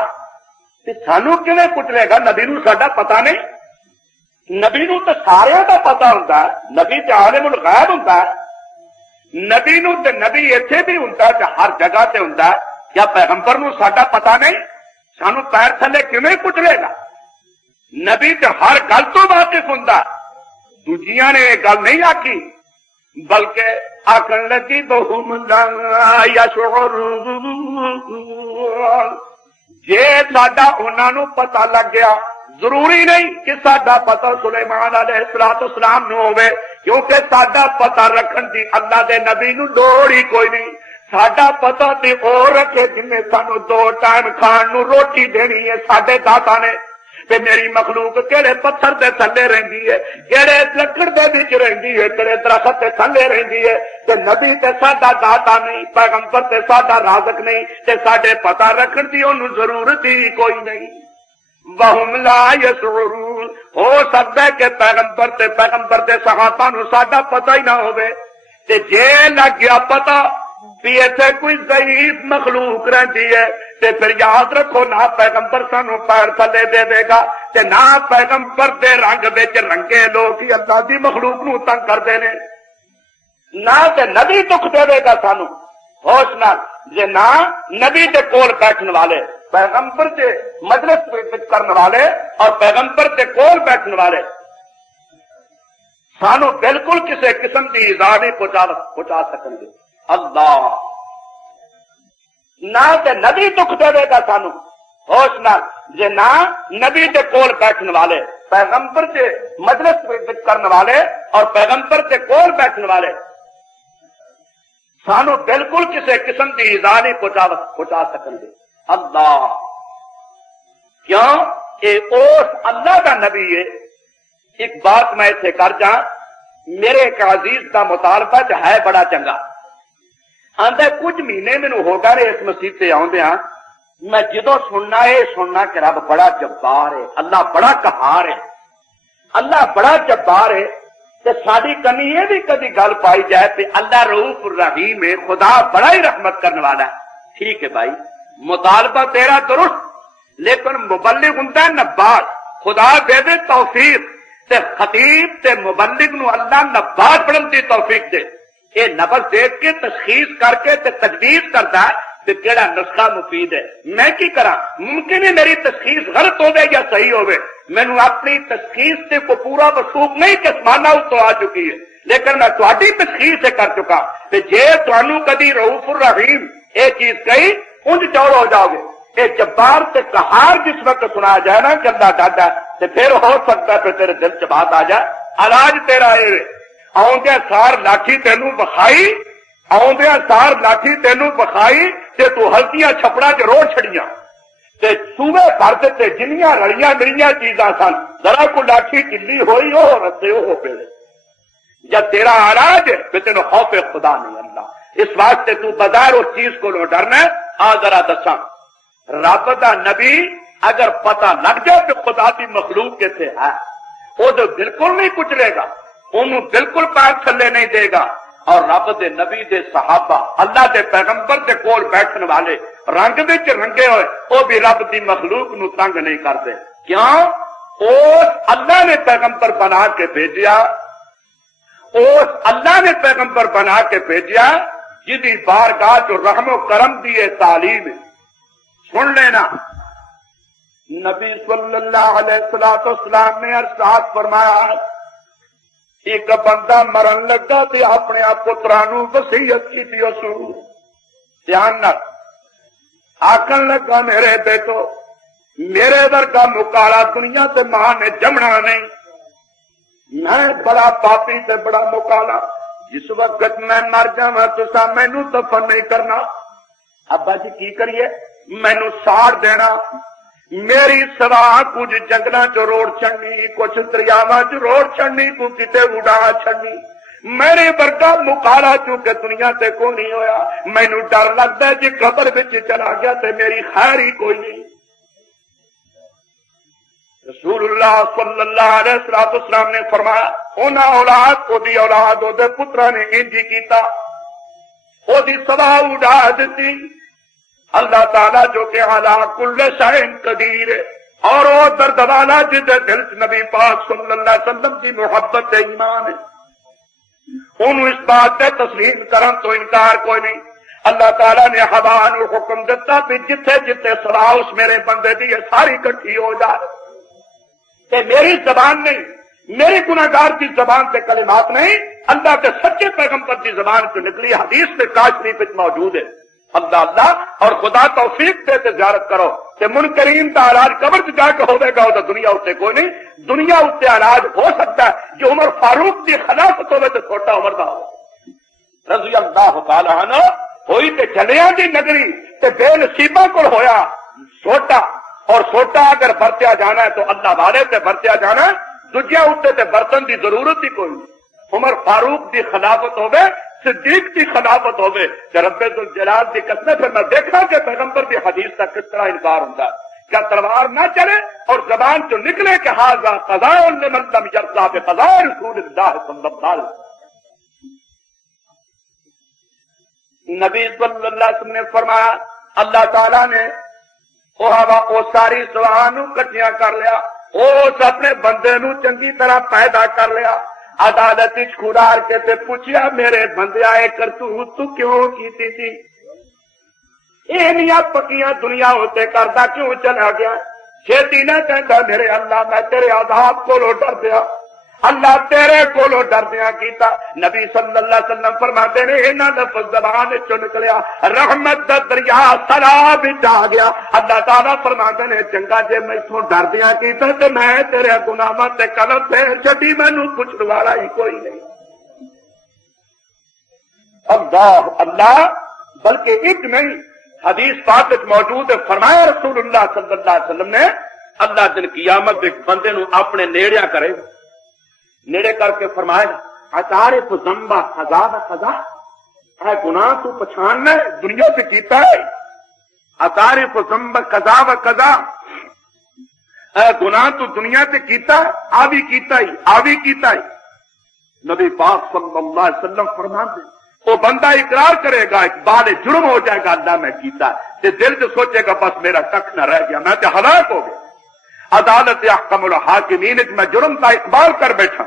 کہ سانو کیویں کچلے گا نبی نو ساڈا پتہ نہیں نبی نو تے سارے دا پتہ ہوندا ہے نبی تے عالم الغیب ہوندا ہے نبی نو تے نبی ایتھے بھی ہوندا ہے تے ہر جگہ تے ہوندا ہے کیا پیغمبر نو ساڈا پتہ نہیں سانو پیر تھلے کیویں کچلے گا؟ نبی تے ہر گل تو واقف ہوندا، دوجیاں نے یہ گل نہیں آکی، بلکہ آکھن لگی بہم لا یشعرون، جے ساڈا انہاں نو پتہ لگ گیا، ضروری نہیں کہ ساڈا پتہ سلیمان علیہ السلام نو ہوئے، کیونکہ ساڈا پتہ رکھن دی اللہ دے نبی نو لوڑ ہی کوئی نہیں، ساڈا پتہ تے او رکھے جن نے سانو 2 ٹائم کھان نو روٹی دینی ہے، ساڈے داتا نے تے میری مخلوق کہڑے پتھر دے تھلے رہندی ہے، کہڑے لکڑ دے وچ رہندی ہے، کہڑے درخت دے تھلے رہندی ہے، تے نبی تے ساڈا داتا نہیں، پیغمبر تے ساڈا رازق نہیں، تے ساڈے پتہ رکھن دی اونوں ضرورت ہی کوئی نہیں۔ وہم لا یشعرون، ہو سکتا ہے کہ پیغمبر تے صحابہ نو ساڈا پتہ ہی نہ ہوے، تے جے لگ گیا پتہ بھی ایتھے کوئی ضعیف مخلوق رہندی ہے تے پھر یاد رکھو نہ پیغمبر سانو پیر تھلے دے دے گا تے نہ پیغمبر دے رنگ وچ رنگے لوگ ہی اللہ دی مخلوق نو تنگ کردے نے، نہ تے نبی دکھ دے گا سانو ہوش نال، جے نہ نبی دے کول بیٹھن والے، پیغمبر دے مجلس وچ کرن والے اور پیغمبر دے کول بیٹھن والے سانو بالکل کسی قسم کی ایذا نہیں پہنچا سکیں گے۔ اللہ نہ تے نبی دکھ دے گا سانو ہوش نال، جے نہ نبی دے کول بیٹھن والے، پیغمبر دے مجلس وچ کرن والے اور پیغمبر دے کول بیٹھن والے سانو بالکل کسی قسم کی ایذا نہیں پہنچا سکیں گے۔ اللہ کیوں؟ اے اس اللہ دا نبی ہے۔ ایک بات میں اتنے کر جا، میرے ایک عزیز دا مطالبہ جو ہے بڑا چنگا، آندا کچھ مہینے مینوں ہو گئے اس مسجد سے آؤندیاں، میں جدو سننا ہے سننا کہ رب بڑا جبار ہے، اللہ بڑا قہار ہے، اللہ بڑا جبار ہے، تے ساری کمی یہ بھی کبھی گل پائی جائے کہ اللہ رؤوف الرحیم ہے، خدا بڑا ہی رحمت کرنے والا ہے۔ ٹھیک ہے بھائی، مطالبہ تیرا درست، لیکن مبلغ ہوندا ہے نبات، خدا دے دے توفیق تے خطیب تے مبلغ نو اللہ نبات پڑھن دی توفیق دے، یہ نبض دیکھ کے تشخیص کر کے تے تجویز کرتا ہے کہ کیڑا نسخہ مفید ہے۔ میں کی کرا؟ ممکن ہے میری تشخیص غلط ہوے یا صحیح ہوے، مینوں اپنی تشخیص سے کو پورا وثوق نہیں کہ مانا تو آ چکی ہے، لیکن میں تہاڈی تشخیص سے کر چکا کہ جے تانوں کدی رؤوف الرحیم یہ چیز کہی انج چور ہو جاؤ گے۔ یہ جبار تے قہار جس وقت سنا جائے نا کہ اللہ ڈاڈا، تے پھر ہو سکتا ہے پھر تیرے دل چ بات آ جائے علاج تیرا اے آؤندیا سار لاٹھی تینوں بخائی، آؤندیا سار لاٹھی تینوں بخائی تے تو ہلکیاں چھپڑا چ روڑ چھڑیاں تے صوبے بھر تے جنیاں رلیاں ملیاں چیزاں سن، ذرا کو لاٹھی چلی ہوئی ہو رسے ہو پہ جب تیرا علاج پھر تینوں خوف خدا نہیں اللہ، اس واسطے تو بظاہر اس چیز کو لو ڈرنا۔ آ ذرا دساں، رب دا نبی اگر پتہ لگ جائے کہ خدا دی مخلوق کیسے ہے، وہ تو بالکل نہیں کچلے گا، انہوں بالکل پیر تھلے نہیں دے گا، اور رب دے نبی دے صحابہ اللہ دے پیغمبر دے کول بیٹھن والے رنگ وچ رنگے ہوئے وہ بھی رب دی مخلوق نو تنگ نہیں کرتے۔ کیوں؟ اس اللہ نے پیغمبر بنا کے بھیجیا، اس اللہ نے پیغمبر بنا کے بھیجیا جدی بارگاہ جو رحم و کرم دی تعلیم ہے۔ سن لینا، نبی صلی اللہ علیہ وسلم نے ارشاد فرمایا، ایک بندہ مرن لگا تے اپنے پتراں نوں وصیت کیتی اسو، دھیان نال آکھن لگا میرے بیٹو میرے ورگا مکالا دنیا تے ماں نے جمنا نہیں، میں بڑا پاپی تے بڑا مکالا، جس وقت میں مر جاواں تساں مینوں دفن نہیں کرنا، ابا جی کی کریے؟ مینوں ساڑ دینا، میری سوا کچھ جنگلاں چ روڑ چڑنی، کچھ دریاواں چ روڑ چڑنی، کو کتے اڑا چڑنی، میرے ورگا مکالا چونکہ دنیا تے کوئی نہیں ہویا، مینوں ڈر لگدا ہے جے قبر وچ چلا گیا تے میری خیر ہی کوئی نہیں۔ رسول اللہ صلی اللہ علیہ وسلم نے فرمایا، اونا اولاد کو دی اولاد او دے پتراں نے انج کیتا، او دی سوا اڑا دتی۔ اللہ تعالیٰ جو کہ علی کل شیء قدیر ہے، اور وہ درد والا جس دل نبی پاک صلی اللہ علیہ وسلم کی محبت ایمان ہے، انہوں اس بات سے تسلیم کرن تو انکار کوئی نہیں۔ اللہ تعالیٰ نے ہوا نو حکم دیتا بھی جتھے جتھے سلا اس میرے بندے دی یہ ساری کٹھی ہو جائے کہ میری زبان نہیں، میری گناہگار کی زبان سے کلمات نہیں، اللہ کے سچے پیغمبر کی زبان سے نکلی حدیث میں کاش شریف موجود ہے۔ اللہ اللہ اور خدا توفیق دے کے زیارت کرو کہ منکرین کا علاج قبر سے جا کے ہوے گا تو دنیا اتنے کوئی نہیں، دنیا اتنے علاج ہو سکتا ہے جو عمر فاروق کی خلافت ہوئے تو چھوٹا عمر دا ہو رضی اللہ تعالی عنہ ہوئی تے چلیاں دی نگری تے بے نصیبہ کو ہویا سوٹا، اور سوٹا اگر برتیا جانا ہے تو اللہ والے تے برتیا جانا ہے، دجیا اتنے تے برتن دی ضرورت ہی کوئی نہیں۔ عمر فاروق دی خلافت ہوے، صدیق دی خلافت ہوے کہ رب ذوالجلال دی قسم، پھر میں دیکھا کہ پیغمبر دی حدیث کا کس طرح انکار ہوتا ہے۔ کیا تلوار نہ چلے اور زبان جو نکلے کہ ھذا قضاء لمن لم یرضى بقضاء رسول اللہ صلی اللہ علیہ وسلم۔ نبی صلی اللہ علیہ وسلم نے فرمایا اللہ تعالیٰ نے وہ ساری سوانو کٹیاں کر لیا، اس اپنے بندے نو چنگی طرح پیدا کر لیا، عدالت کھڑار کے تے پوچھیا میرے بندے آئے کرتوت تو کیوں کیتی تھی، اینیاں پکیاں دنیا ہوتے کردا کیوں چلا گیا، چھیتی نہ کہندا میرے اللہ میں تیرے عذاب کو ڈر دیا، اللہ تیرے کولو ڈردیاں کیتا۔ نبی صلی اللہ علیہ وسلم فرماتے نے انہاں لفظ زبان چوں نکلیا، رحمت دا دریا سراب وچ آ گیا۔ اللہ تعالیٰ فرماتے نے چنگا جے میتھوں ڈردیاں کیتا تے میں تیرے گناہاں تے قلم پھیر چھڈی، مینوں پوچھن والا ہی کوئی نہیں۔ اللہ اللہ بلکہ ایک نہیں، حدیث پاک وچ موجود ہے، فرمایا رسول اللہ صلی اللہ علیہ وسلم نے اللہ دن قیامت ایک بندے نو اپنے نیڑیاں کرے، نیڑے کر کے فرمایا اتعرف ذنب قضا و قضا، اے گناہ تو پچھاننا ہے دنیا سے کیتا ہے، اتعرف ذنب قضا و قضا، اے گناہ تو دنیا سے کیتا ہے، آوی کیتا ہی آوی کیتا ہی۔ نبی پاک صلی اللہ علیہ وسلم فرماتے وہ بندہ اقرار کرے گا اقبال جرم ہو جائے گا اللہ میں کیتا ہے، دل سے سوچے گا بس میرا کچھ نہ رہ گیا، میں تو ہلاک ہو گیا، عدالت احکم الحاکمین میں جرم کا اقبال کر بیٹھا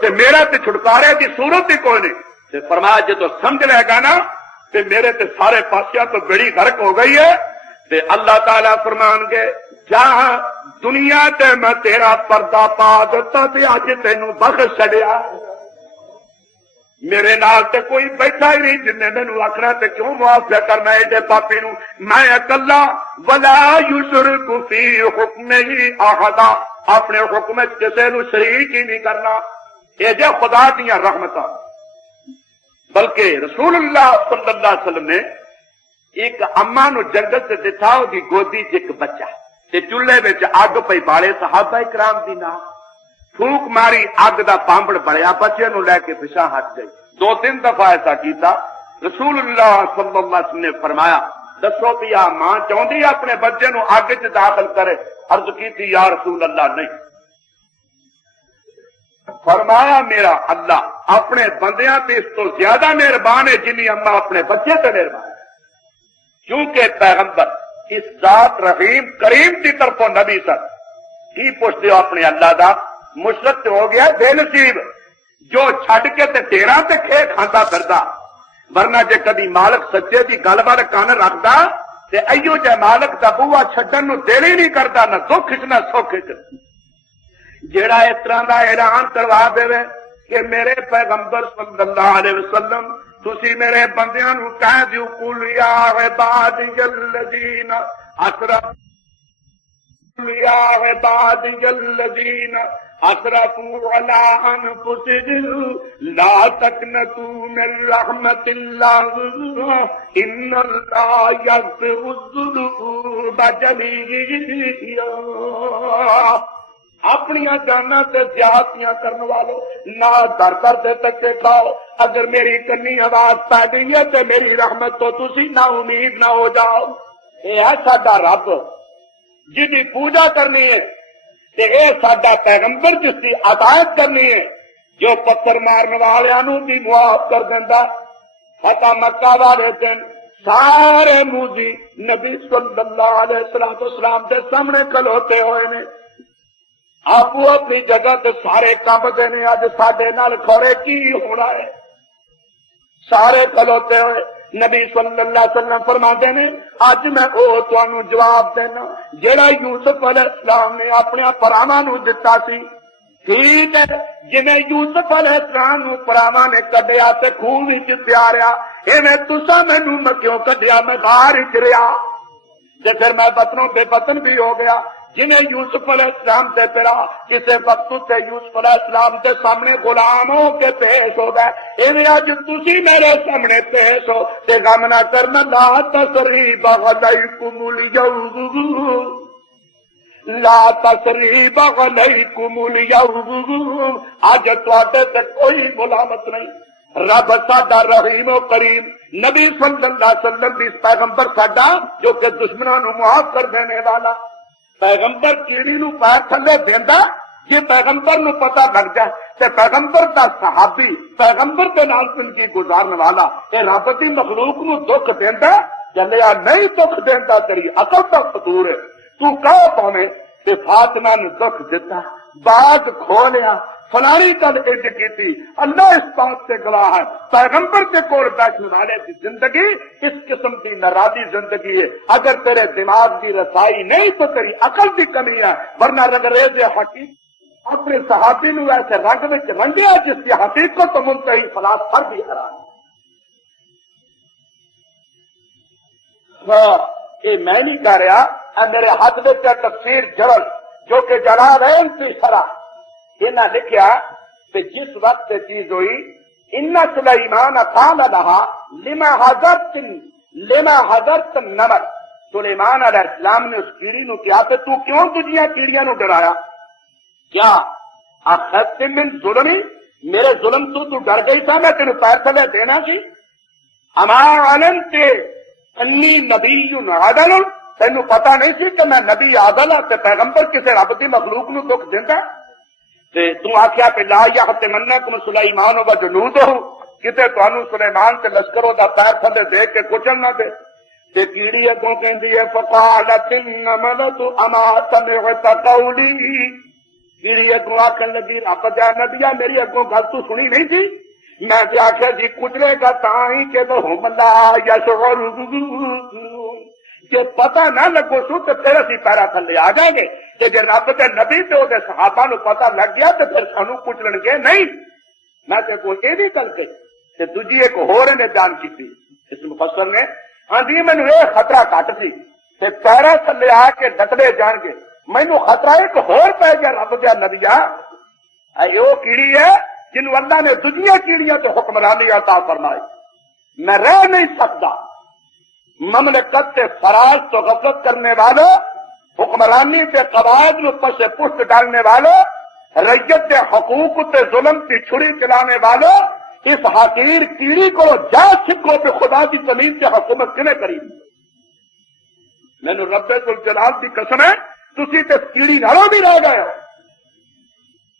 تے میرا تے چھٹکارے کی صورت ہی کوئی نہیں۔ تے فرمایا جے تو سمجھ لے گا نا تے میرے تے سارے پاسیاں تو بڑی غرق ہو گئی ہے، تے اللہ تعالیٰ فرمان گے جہاں دنیا تے میں تیرا پردہ پا دیتا تے اج تینوں بخش چھڈیا، میرے نال تے کوئی بیٹھا ہی نہیں جن نے مینوں آکھنا تے کیوں معاف کرنا ایڈے پاپی نو، میں اکلا ولا یشرک فی حکمہ احدا، اپنے حکم کسے نو شریک ہی نہیں کرنا، یہ جے خدا دیاں رحمتاں۔ بلکہ رسول اللہ صلی اللہ علیہ وسلم نے ایک اما نو جنگل سے دتا دی گودی چ ایک بچہ تے چولہے وچ اگ پئی بالے، صحابہ کرام دی نا پھوک ماری اگ دا پامبڑ بڑیا، بچے نو لے کے پیچھے ہٹ گئی، 2-3 دفعہ ایسا کیتا۔ رسول اللہ صلی اللہ علیہ وسلم نے فرمایا دسو پیا ماں چاہتی اپنے بچے نو اگ چ داخل کرے، عرض کی تھی یا رسول اللہ نہیں، فرمایا میرا اللہ اپنے بندیاں تے اس تو زیادہ مہربان ہے جنی اما اپنے بچے تے مہربان ہے، کیونکہ پیغمبر اس ذات رحیم کریم کی طرفوں نبی سر کی پوچھتے ہو اپنے اللہ دا، مشرق ہو گیا بے نصیب جو چھڈ کے تے ڈیراں تے کھے کھاندا پھردا، ورنہ جے کدی مالک سچے دی گل وال کان رکھدا تے ایو جے مالک دا بوہا چھڈن نو دل ہی نہیں کردا، نہ دکھ چ نہ سکھ چ، جیڑا اس طرح دا اعلان کروا دے کہ میرے پیغمبر صلی اللہ علیہ وسلم تسی میرے بندیاں نو کہہ دیو قل یا عبادی الذین اسرفوا یا عبادی الذین اسرفوا علی انفسهم لا تقنطوا من رحمت اللہ ان اللہ یغفر الذنوب جميعا، اپنی جانا سے زیادتیاں کرنے والوں نہ در در دے تکے کھاؤ، اگر میری کنی آواز پہ گئی ہے تو میری رحمت تو تسی نہ امید نہ ہو جاؤ۔ یہ ہے ساڈا رب جی پوجا کرنی ہے، یہ ساڈا پیغمبر جس کی عطایت کرنی ہے، جو پتھر مارن والوں بھی معاف کر دینا۔ فتح مکہ والے دن سارے موجی نبی صلی اللہ علیہ وسلم کے سامنے کھلوتے ہوئے نے، آپ اپنی جگہ تے سارے کمبدے نے، اج ساڈے نال کھڑے کی ہونا ہے، سارے کھلوتے ہوئے نبی صلی اللہ علیہ وسلم فرماتے ہیں اج میں او تانوں جواب دینا جیڑا یوسف علیہ السلام نے اپنے پراواں نوں دتا سی، ٹھیک ہے، جویں یوسف علیہ السلام نوں پراواں نے کڈیا تے خون وچ پیاریا، ایویں تساں مینوں مکیوں کڈیا میں باہر وچ رہیا تے پھر میں بطنوں بے بطن بھی ہو گیا۔ جنہیں یوسف علیہ السلام سے پھرا کسی وقت سے یوسف علیہ السلام کے سامنے غلام ہو کے پیش ہو گئے، ایویں اج تسی میرے سامنے پیش ہو تے غم نہ کرنا، لا تسریب علیکم الیوم، لا تسریب علیکم الیوم، اج تواڈے تے کوئی ملامت نہیں۔ رب ساڈا رحیم و کریم، نبی صلی اللہ علیہ وسلم بھی پیغمبر ساڈا جو کہ دشمنوں نو معاف کر دینے والا، پیغمبر کیڑی نو پیر تھلے دیندا، جے پیغمبر نو پتہ لگ جائے تے پیغمبر دا صحابی پیغمبر دے نال زندگی گزارن والا اے رب دی مخلوق نو دکھ دیندا، چلیا نہیں دکھ دیندا تیری عقل دا قصور ہے۔ تو کہہ پاویں کہ فاطمہ نے دکھ دیتا، باغ کھولیا، فلانی گل اج کیتی، اللہ اس بات سے گواہ ہے پیغمبر کے کول بیٹھنے والے کی زندگی اس قسم کی ناراضی زندگی ہے۔ اگر تیرے دماغ کی رسائی نہیں تو تیری عقل کی کمی ہے، ورنہ انگریز حقیق اپنے صحابی نو ایسے رنگ میں رنگیا جس کی حقیقت تو منتہی فلاسفہ بھی حیران۔ یہ میں نہیں کہہ رہا، میرے ہاتھ میں تفسیر جلل جو کہ جلال ہے ان کی شرح، انہاں لکھیا کہ جس وقت چیز ہوئی ان سلیمان قال لها لما حضرت النمر، سلیمان علیہ السلام نے اس کیڑی نو کیا کہ تو کیوں دنیا کیڑیاں نو ڈرایا؟ کیا اخذت من ظلمی، میرے ظلم تو ڈر گئی تھا میں تینوں پیر تھلے دینا سی؟ اما علمت انی نبی عادل، تینوں پتہ نہیں سی کہ میں نبی عادل ہاں تے پیغمبر کسی رب دی مخلوق نو دکھ دیندا؟ تو آخیا پہ لا یحتمنکم سلیمان و جنودہ، کتے تانوں سلیمان تے لشکروں دا پیر تھلے دے کے کچل نہ دے۔ تے کیڑی اگوں کہندی ہے فقالت النملۃ اما سمعت قولی، کیڑی اگوں آکھن لگی رب دے نبیا میری اگوں گل تو سنی نہیں تھی؟ میں تے آخیا جی کچلے گا تاں ہی کہ ہم لا یشعرون، کہ پتہ نہ لگو سو تو پھر اسی پیرا تھلے آ جائیں گے، کہ جے رب دے نبی تے دے صحابہ نو پتہ لگ گیا تو پھر سانو کچلن گے نہیں۔ میں تے کوئی یہ بھی گل کہی تے دوجی ایک ہور نے بیان کیتی، اس مفسر نے آندھی مینوں یہ خطرہ گھٹ سی تے پیرا تھلے آ کے ڈٹڑے جان گے، مینوں خطرہ ایک ہور پی گیا رب دے نبیا، اے او کیڑی ہے جنوں اللہ نے دنیا کیڑیاں تے حکمرانی عطا فرمائی، میں رہ نہیں سکتا مملکت سے فراز تو غفلت کرنے والوں، حکمرانی کے قواعد میں پس پشت ڈالنے والوں، رعیت کے حقوق تے ظلم کی چھری چلانے والوں، اس حقیر کیڑی کو جا سکھو پہ خدا کی زمین سے حکومت کنے کری؟ مینوں رب ذوالجلال کی قسم ہے تسی تے کیڑی نالوں بھی رہ گئے ہو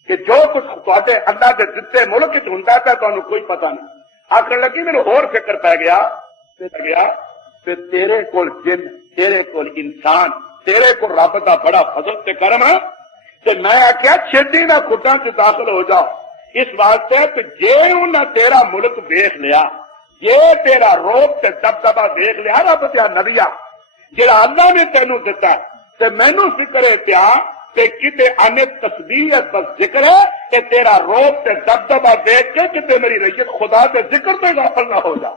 کہ جو کچھ تواڈے اللہ کے دتے ملک وچ ہوندا ہے تانوں کوئی پتہ نہیں۔ آخر لگی مینوں ہور فکر پی گیا کہ تیرے کول جن، تیرے کول انسان، تیرے کو رب دا بڑا فضل تے کرم ہے، تو میں آخیا چھتی نہ خطاں سے داخل ہو جاؤ، اس واسطے کہ جے انہاں تیرا ملک دیکھ لیا، جے تیرا روپ تے دبدبا دیکھ لیا رب دیا نبیا جڑا اللہ نے تینوں دتا ہے، تے مینوں فکر ہے پیا کہ کتے ان تسبیح بس ذکر ہے کہ تیرا روپ تے دبدبا دیکھ کے کتے میری رعیت خدا کے ذکر تے غافل نہ ہو جا،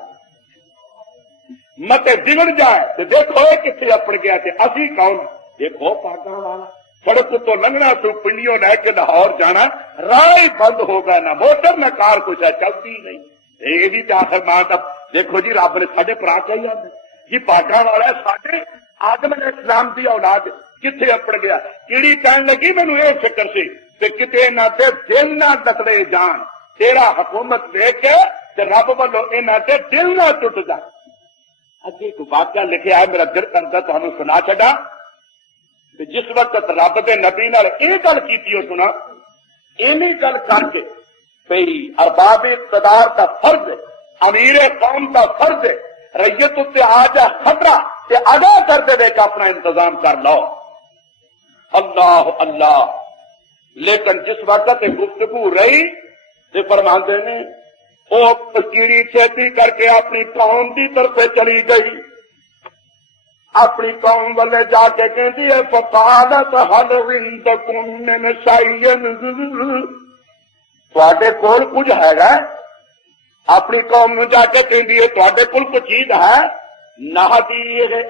مت بگڑ جائے تو دیکھو کتنے اپڑ گیا تھے اسی کون، دیکھو پاگاں والا سڑک تو لنگنا تو پنڈیوں لے کے لاہور جانا راہ بند ہو گیا، نہ موٹر نہ کار کچھ ہے چلتی نہیں، یہ بھی تو آخر ماں تب دیکھو جی رب نے ساڈے پرا چاہیے جی پاگاں والا ساڈے آدم علیہ السلام دی اولاد کتنے اپڑ گیا۔ کیڑی کہن لگی مینوں یہ فکر سی کہ کتے نہ تے دل نہ ٹکڑے جان، تیرا حکومت دیکھ کے تے رب والوں انہاں تے دل نہ ٹوٹ جائے۔ اگے ایک واقعہ لکھا ہے میرا دل کرتا تمہیں سنا چڈا کہ جس وقت رب دے نبی نال یہ گل کی ہو سنا، اینی گل کر کے بھئی ارباب اقتدار دا فرض ہے، امیر قوم دا فرض ہے، رعیت تے آ جا خطرہ تے ادا کر دے کہ اپنا انتظام کر لو، اللہ اللہ۔ لیکن جس وقت گفتگو رہی تے فرماندے نے وہ کیڑی چھتی کر کے اپنی قوم کی طرف چلی گئی، اپنی قوم والے جا کے کہتی ہے فقالت هل عندكم من شيء، تواڈے کول کچھ ہے؟ اپنی قوم نو جا کے کہندی ہے تواڈے کول کوئی چیز ہے؟ نہدی الی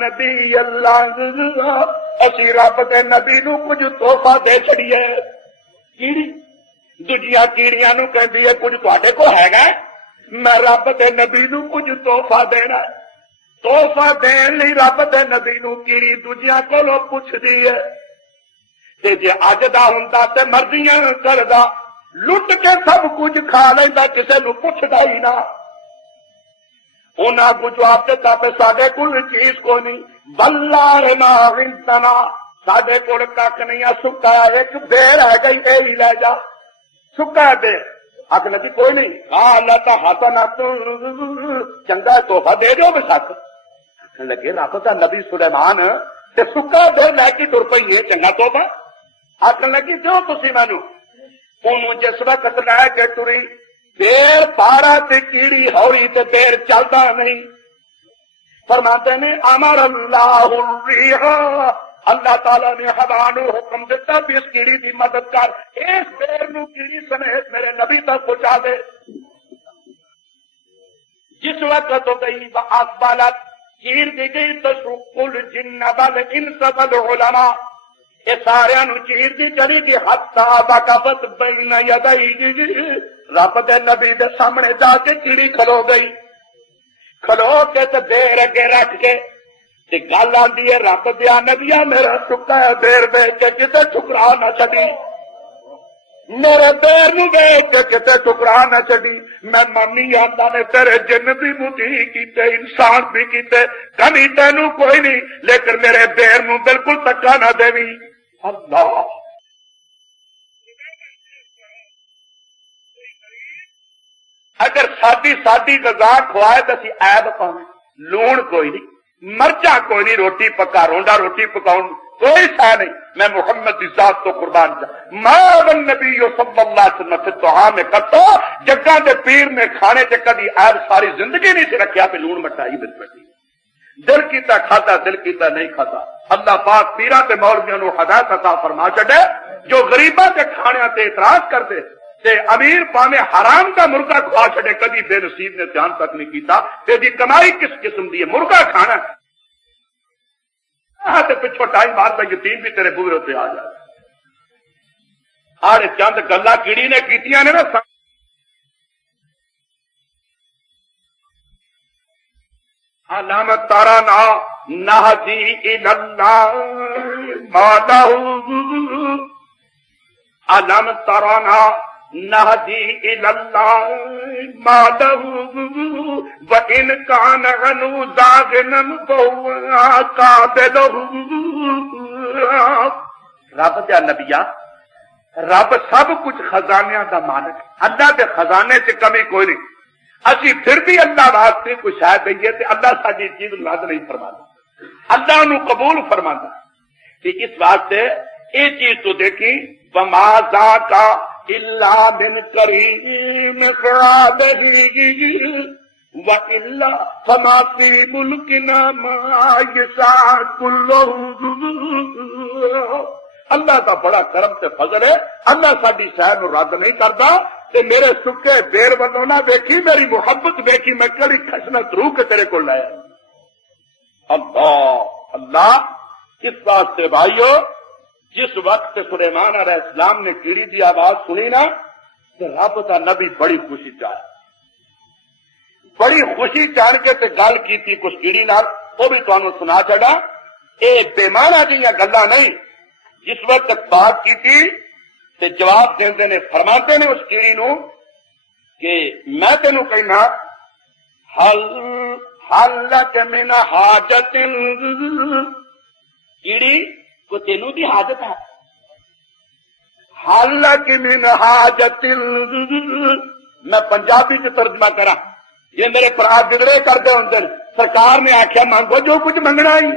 نبی اللہ، اسی رب دے نبی نو کچھ تحفہ دے چھڑیے۔ کیڑی دوجیاں کیڑیاں نو کہندی ہے کچھ تواڈے کول ہے؟ میں رب دے نبی نو کچھ تحفہ دینا ہے۔ تحفہ دین لی رب دے نبی نو کیڑی دوجیاں کولوں پوچھدی ہے، تے جے اج دا ہوندا تے مرضیاں کردا، لٹ کے سب کچھ کھا لیندا، کسے نو پوچھدا ہی نہ۔ انہاں کو جواب دیتا پہ ساڈے کول چیز کوئی نہیں، واللہ ما عندنا، ساڈے کول کھ نہیں، سکا ایک بیر ہے گئی، اے ہی لے جا، سکا بیر۔ آخ لگی کوئی نہیں، اللہ تا حسنۃ، چنگا تحفہ دے دیو بے شک۔ لگے رب دا نبی سلیمان تے سکا بیر لے کے ٹر پئی ہے، چنگا تحفہ۔ آخ لگی دیو تسی مینوں۔ انہوں جس وقت لے کے ٹری، بیر پارا تے کیڑی ہوئی تے بیر چلدا نہیں۔ فرماتے نے امر اللہ الریح، اللہ تعالیٰ نے ہوا نو حکم دیتا بھی اس کیڑی دی مدد کر، اس بیر نو کیڑی سمیت میرے نبی تک پہنچا دے۔ جس وقت ہو گئی اقبالت، چیر دی گئی تشق الجن والانس والعلماء، یہ سارے نو چیر دی چلی گی حتی وقفت بین یدیہ، رب دے نبی دے سامنے جا کے کیڑی کھلو گئی، کھلو کے تے بیر اگے رکھ کے تے گل آندی ہے رب دیا نبیا میرا سکا بیر ویچ کے کتے ٹکرا نہ چڈی، میرے بیر نو ویچ کے کتے ٹکرا نہ چڈی۔ میں مانی آندا نے تیرے جن بھی متی کیتے، انسان بھی کیتے، کمی تینوں کوئی نہیں، لیکن میرے بیر نو بالکل تکا نہ دیوی۔ اللہ اگر سادی غذا کھوائے تو اسی عیب پاویں، لون کوئی نہیں، مرچا کوئی نہیں، روٹی پکا رونڈا روٹی پکاؤں کوئی شے نہیں، میں محمد کی ذات تو قربان جا۔ ما النبی صلی اللہ علیہ وسلم سے طعام قطع، جگہ دے پیر نے کھانے تے کدی عیب ساری زندگی نہیں سے رکھیا پہ لون مٹائی بن پڑی، دل کیتا کھاتا دل کیتا نہیں کھاتا۔ اللہ پاک پیراں تے مولویاں نو ہدایت عطا فرما چھڈے، جو غریباں دے کھانیاں تے اعتراض کردے تے امیر پاویں حرام کا مرغا کھوا چھڈے، کدی بے نصیب نے دھیان تک نہیں کیتا تے دی کمائی کس قسم دی ہے، مرغا کھانا تے پچھو ٹائم بعد میں یتیم بھی تیرے بوئے تے آ جائے۔ آڑے چند گلاں کیڑی نے کیتیاں نے نا، علامت تارانا نہجی اللہ مالہ، علامت تارانا نہجی اللہ مالہ، وَإِنْ كَانَ عَنُو زَاغِنًا فَهُوَ قَابِلُهُ۔ رب دیا نبیا، رب سب کچھ خزانیاں دا مالک، اللہ دے خزانے سے کمی کوئی نہیں، اسی پھر بھی اللہ واسطے کوئی شاید دئیے تے اللہ ساری چیز رد نہیں فرماتا، اللہ نو قبول فرماتا۔ اس واسطے یہ چیز تو دیکھی، وَمَا ذَاكَ إِلَّا مِنْ كَرِيمِ قَابِلِهِ وَإِلَّا فَمَا فِي مُلْكِنَا مَا يَشَاءُ كُلُّهُ۔ اللہ کا بڑا کرم تے فضل ہے، اللہ ساری شے نو رد نہیں کرتا تے میرے سکے بیر والوں نہ ویکھی، میری محبت ویکھی، میں کڑی خشنت روح کے تیرے کو لایا۔ اللہ اللہ اس واسطے بھائیو، جس وقت سلیمان علیہ السلام نے کیڑی دی آواز سنی نا تو رب دا نبی بڑی خوشی چاہے، بڑی خوشی چاہ کے تے گل کیتی کچھ کیڑی نال، وہ بھی تانوں سنا چھڑا۔ اے بے معنی جیاں گلاں نہیں، جس وقت بات کیتی تے جواب دیندے نے، فرماتے نے اس کیڑی نو کہ میں تینوں کہنا حل لک من حاجت، کیڑی کو تینوں دی حاجت ہے، حل لک من حاجت، میں پنجابی چ ترجمہ کرا، یہ میرے پرا گڑڑے کرتے ہوں، سرکار نے آخیا مانگو جو کچھ منگنا ہی،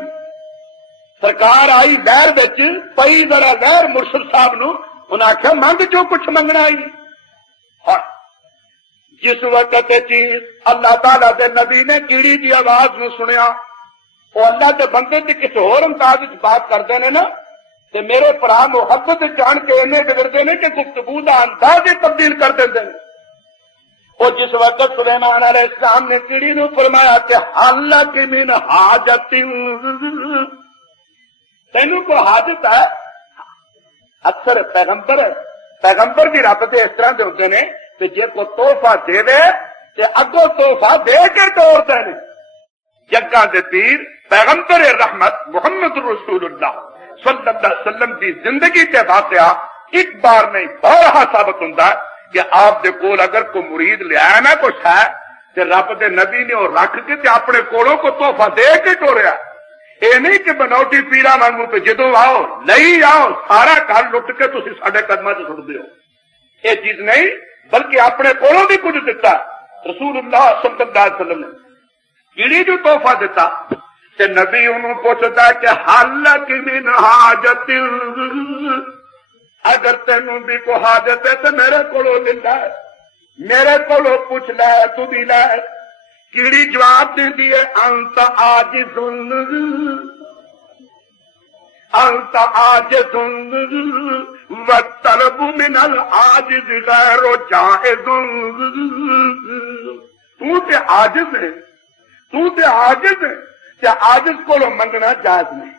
سرکار آئی لہر بچ پئی ذرا لہر مرشد صاحب نو، انہیں آخیا منگ جو کچھ منگنا ہی۔ جس وقت چیز اللہ تعالی دے نبی نے کیڑی دی آواز نو سنیا، وہ اللہ دے بندے دی کسی اور انداز وچ بات کرتے ہیں نا، تے میرے بھرا محبت جان کے اینے بگڑتے ہیں کہ گفتگو دا انداز ہی تبدیل کر دیندے ہیں۔ اور جس وقت سلیمان علیہ السلام نے کیڑی نو فرمایا کہ حلق من حاجت، تینوں کو حاجت ہے؟ اکثر پیغمبر بھی رب دے اس طرح دے ہوندے نے کہ جے کو تحفہ دے دے تے اگوں تحفہ دے کے توڑتے ہیں۔ جگہ دے پیر پیغمبر رحمت محمد رسول اللہ صلی اللہ علیہ وسلم کی زندگی کے واقعہ ایک بار نہیں بارہا ثابت ہوتا ہے کہ آپ دے کول اگر کوئی مرید لے آیا نا کچھ ہے تے رب دے نبی نے وہ رکھ کے تے اپنے کولوں کو تحفہ دے کے ٹوریا۔ اے نہیں کہ بنوٹی پیرا مانگو پہ جدو آؤ لئی آؤ سارا گھر لٹ کے تسی ساڈے قدماں چ سٹ دیو، یہ چیز نہیں بلکہ اپنے کولوں بھی کچھ دتا۔ رسول اللہ صلی اللہ علیہ وسلم نے کیڑی جو تحفہ دیتا تے نبی انہوں پوچھتا کہ حلق من حاجت، اگر تینوں بھی کو حاجت ہے تو میرے کولو لیندا ہے، میرے کولو پوچھ لے تو بھی لے۔ کیڑی جواب دیندی ہے انت عاجز، انت عاجز والطلب من العاجز غیر جائز، تو تے عاجز ہے، تو تے عاجز ہے تے عاجز کو منگنا جائز نہیں،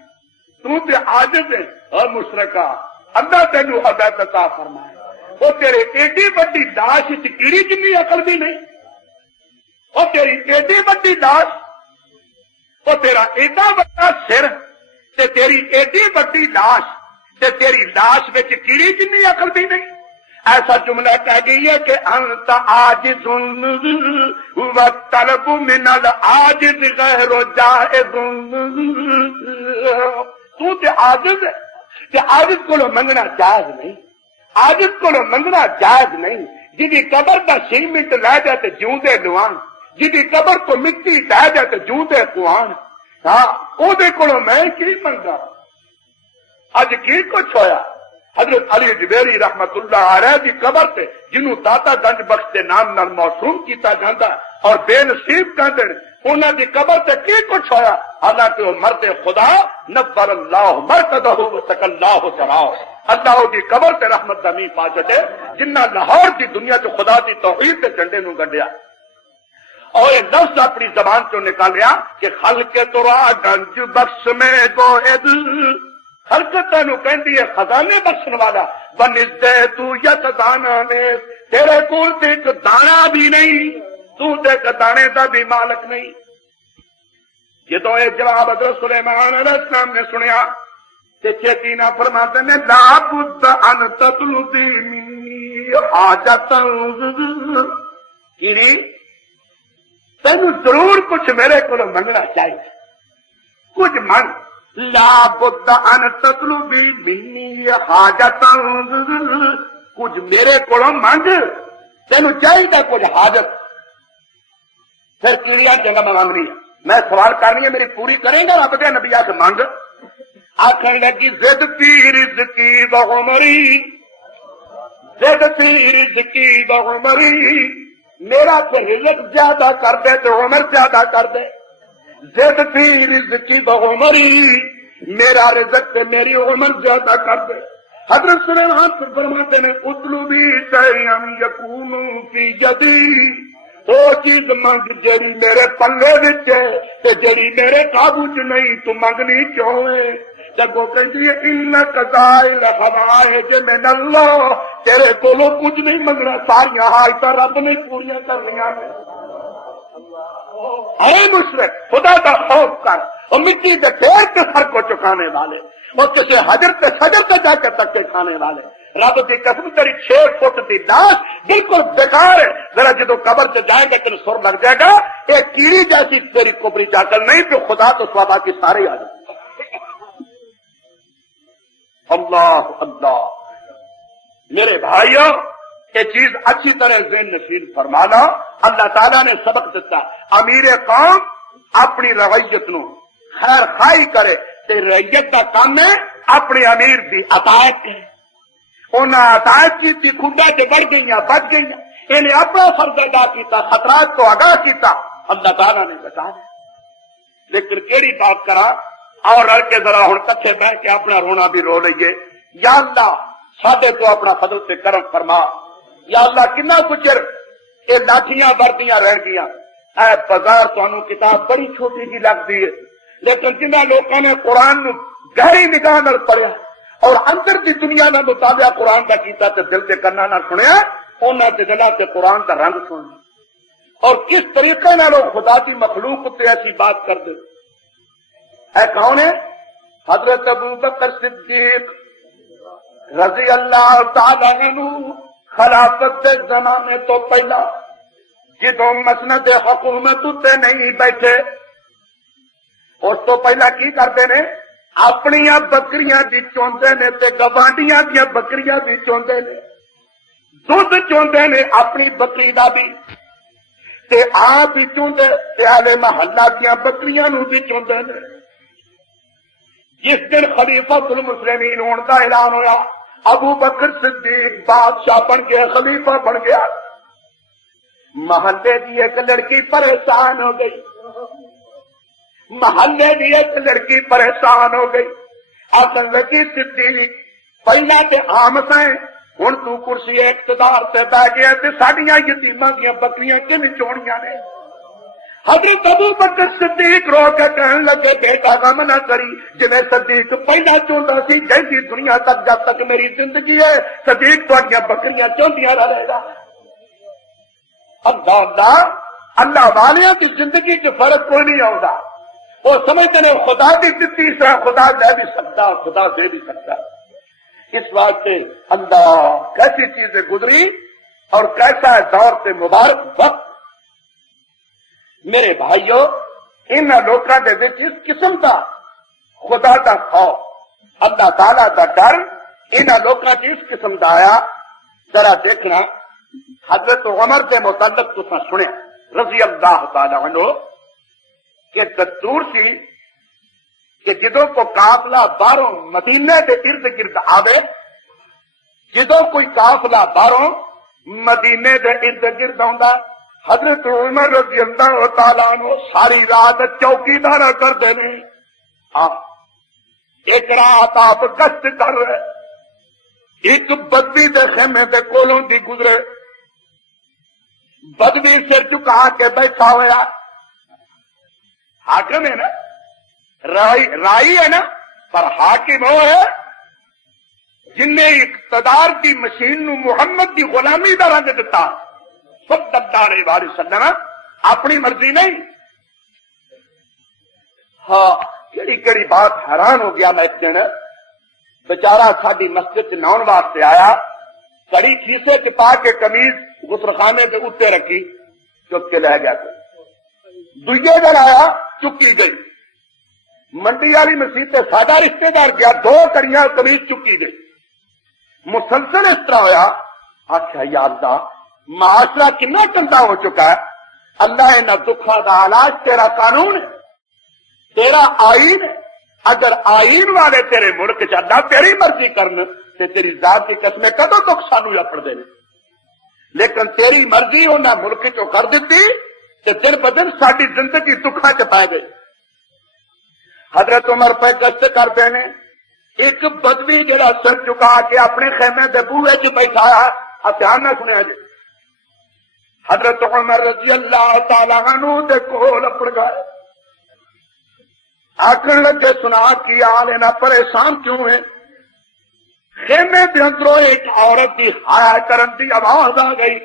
تو تے عاجز ہے۔ اور مشرکا اللہ تینوں ہدایت عطا فرمائے، وہ تیرے ایڈی بڑی لاش وچ کیڑی جنی عقل بھی نہیں، وہ تیری ایڈی بڑی لاش، وہ تیرا ایڈا بڑا سر تے تیری ایڈی بڑی لاش تے تیری لاش وچ کیڑی جنی عقل بھی نہیں۔ ایسا جملہ کہہ گئی ہے کہ انت عاجز والطلب من العاجز غیر جائز، تو تے عاجز ہے تے عاجز کو منگنا جائز نہیں، عاجز کو منگنا جائز نہیں۔ جی قبر دا 6 منٹ لے جائے تے جیوندے لوان، جی قبر تو مٹی لے جائے تے جیوندے کوان، ہاں او دے کولوں میں کی منگا؟ اج کی کچھ ہویا؟ حضرت علی جبیری رحمت اللہ علیہ دی قبر تے جنہوں داتا گنج بخش کے نام نال موسوم کیتا جاندا اور بے نصیب کہندے انہاں دی قبر تے کی کچھ ہویا؟ حالانکہ وہ مرد خدا نبر اللہ مرقدہ وسق اللہ سراہ، اللہ دی قبر تے رحمت دا می پا چھڈے جنہ لاہور دی دنیا چ خدا دی توحید دے جھنڈے نو گڈیا۔ اور یہ لفظ اپنی زبان چوں نکالیا کہ خلق ترا گنج بخش میں گوہد، حرکت تینوں کہندی ہے خزانے بخشن والا، بنزدے تو یک دانا نے، تیرے کول تے ایک دانا بھی نہیں، تو تے ایک دانے دا بھی مالک نہیں۔ جدوں یہ جواب حضرت سلیمان علیہ السلام نے سنیا تے چیتی نہ فرماتے نے لا بد ان تطلبی منی حاجت، کیڑی تینوں ضرور کچھ میرے کو منگنا چاہیے، کچھ منگ، لا بد ان تطلبی منی حاجت، کچھ میرے کو منگ، تینوں چاہیے کچھ حاجت۔ پھر کیڑیاں جگہ میں مانگ رہی ہے، میں سوال کرنی ہے میری پوری کریں گا رب دے نبی آ کے مانگ؟ آخر لگی زد فی رزقی بعمری، زد فی رزقی بعمری، میرا تو رزق زیادہ کر دے تو عمر زیادہ کر دے، زد فی رزقی بعمری، میرا رزق سے میری عمر زیادہ کر دے۔ حضرت سلیمان فرماتے ہیں اطلبی شیئا یکون فی یدی، وہ چیز منگ جڑی میرے پلے وچ ہے تے جڑی میرے قابو چ نہیں، تو منگنی کیوں ہے؟ جگو کہندی ہے انک ذائل حوائج من اللہ، تیرے کولوں کچھ نہیں منگنا، ساریاں حاجتاں رب نے پوریاں کرنیاں نے۔ اے مشرک خدا کا خوف کر، اور مٹی کے ڈھیر کے سر کو چکانے والے، اور کسی حجر تے شجر تے جا کے تکے کھانے والے، رب کی قسم تیری 6 فٹ کی لاش بالکل بیکار ہے، ذرا جدو قبر سے جائے گا تیرے سر لگ جائے گا، ایک کیڑی جیسی تیری کوبری چاکل نہیں، تو خدا تو سوا کی سارے آ جائے۔ اللہ اللہ میرے بھائیوں، یہ چیز اچھی طرح ذہن نشین فرمانا، اللہ تعالیٰ نے سبق دیتا، امیر قوم اپنی رویت نو خیر خائی کرے تے رعیت کا کام ہے اپنے امیر دی اطاعت کرے۔ انہاں اطاعت کی خدا سے بڑھ گئیاں بچ گئیاں، انہیں اپنا فرض ادا کیتا، خطرات کو آگاہ کیتا، اللہ تعالیٰ نے بتا دیا۔ لیکن کیڑی بات کرا اور رل کے ذرا ہوں کٹھے بہ کے اپنا رونا بھی رو لئیے، یا اللہ ساڈے تو اپنا فضل سے کرم فرما، یا اللہ کنا کچر یہ لاٹھیاں بردیاں رہ گیا، اے بازار تانوں کتاب بڑی چھوٹی جی لگتی ہے، لیکن جنہاں لوگوں نے قرآن نو گہری نگاہ نال پڑھیا اور اندر دی دنیا نال مطالعہ قرآن دا کیتا تے دل دے کنا نال سنیا، انہاں دے دلاں تے قرآن دا رنگ سن اور کس طریقے نال خدا دی مخلوق تے ایسی بات کر دے۔ اے کون ہے؟ حضرت ابو بکر صدیق رضی اللہ تعالی عنہ، خلافت کے زمانے تو پہلا جدوں مسند حکومت تے نہیں بیٹھے، اس تو پہلا کی کرتے نے؟ اپنیاں بکریاں بھی چوندے نے تے گوانڈیاں دیاں بکریاں بھی چوندے نے، دودھ چوندے نے اپنی بکری دا بھی تے آپ بھی چوندے تے اہل محلہ دیاں بکریاں نو بھی چوندے نے۔ جس دن خلیفۃ المسلمین ہون دا اعلان ہویا، ابو بکر صدیق بادشاہ بن گیا، خلیفہ بن گیا، محلے دی ایک لڑکی پریشان ہو گئی، محلے دی ایک لڑکی پریشان ہو گئی، آسن لگی صدیق پہلا تے عام سائیں ہن تو کرسی اقتدار تے بہ گیا تے ساڈیاں یتیماں دیاں بکریاں کیویں چونیاں نے۔ حضرت ابو بکر صدیق رو کے کہنے لگے بیٹا غم نہ کری، جویں صدیق پہلا چوندا سی جیسی دنیا تک جب تک میری زندگی ہے صدیق تہاڈیاں بکریاں چوندیاں رہے گا۔ اللہ اللہ والیاں کی زندگی چ فرق کوئی نہیں آؤں، وہ سمجھتے ہیں خدا کی دتی سے خدا لے بھی سکتا، خدا دے بھی سکتا۔ اس واسطے اللہ کیسی چیزیں گزری اور کیسا ہے دور سے مبارک وقت۔ میرے بھائیو، ان لوکاں دے وچ اس قسم دا خدا دا خوف، اللہ تعالی دا ڈر ان لوکاں چ اس قسم دا آیا، ذرا دیکھنا حضرت عمر دے متعلق تساں سنیا رضی اللہ تعالی عنہ کہ دستور سی کہ جدوں کو قافلہ باہروں مدینے دے ارد گرد آوے، جدوں کوئی قافلہ باہروں مدینے دے ارد گرد آندا، حضرت عمر رضی اللہ تعالیٰ عنہ ساری رات چوکیدارا کرتے ہیں۔ ایک رات آپ گشت کر رہے، ایک بدوی دے خیمے دے کولوں دی گزرے، بدوی سر چکا کے بیٹھا ہوا، حاکم ہے نا، رائی ہے نا، پر حاکم وہ ہے جن نے اقتدار کی مشین نو محمد کی غلامی دا رنگ دتا صلی اللہ علیہ وسلم، اپنی مرضی نہیں۔ ہاں کیڑی کیڑی بات حیران ہو گیا میں، ایک دن بیچارہ ساری مسجد نہون واسطے آیا، کڑی کھیسے چ پا کے قمیض غسلخانے کے اتنے رکھی، چک کے لے گیا، دوجے دن آیا چکی گئی، منڈی والی مسیح سے ساڈا رشتے دار گیا، 2 کڑیاں قمیض چکی گئی، مسلسل اس طرح ہوا۔ اچھا یا اللہ، معاشرہ کتنا گندا ہو چکا ہے، اللہ ان دکھا کا علاج تیرا قانون ہے، تیرا آئین ہے، اگر آئین والے تیرے ملک چ اللہ تیری مرضی کرن تے تیری ذات کی قسمیں کدوں دکھ سانو اپڑ دے، لیکن تیری مرضی انہیں ملک چو کر دیتی تے دن بدن ساری زندگی دکھاں چ پائے گئی۔ حضرت عمر پہ گشت کرتے ہیں، ایک بدوی جڑا سر چکا کے اپنے خیمے دے بوئے چ بیٹھا ہے، دھیان نہ سنیا جی، حضرت عمر رضی اللہ تعالیٰ عنہ دے کول اپڑ گئے، آکھن لگے سنا کی حال ہے، نہ پریشان کیوں ہے؟ خیمے دے اندروں ایک عورت دی ہایا کرن دی آواز آ گئی۔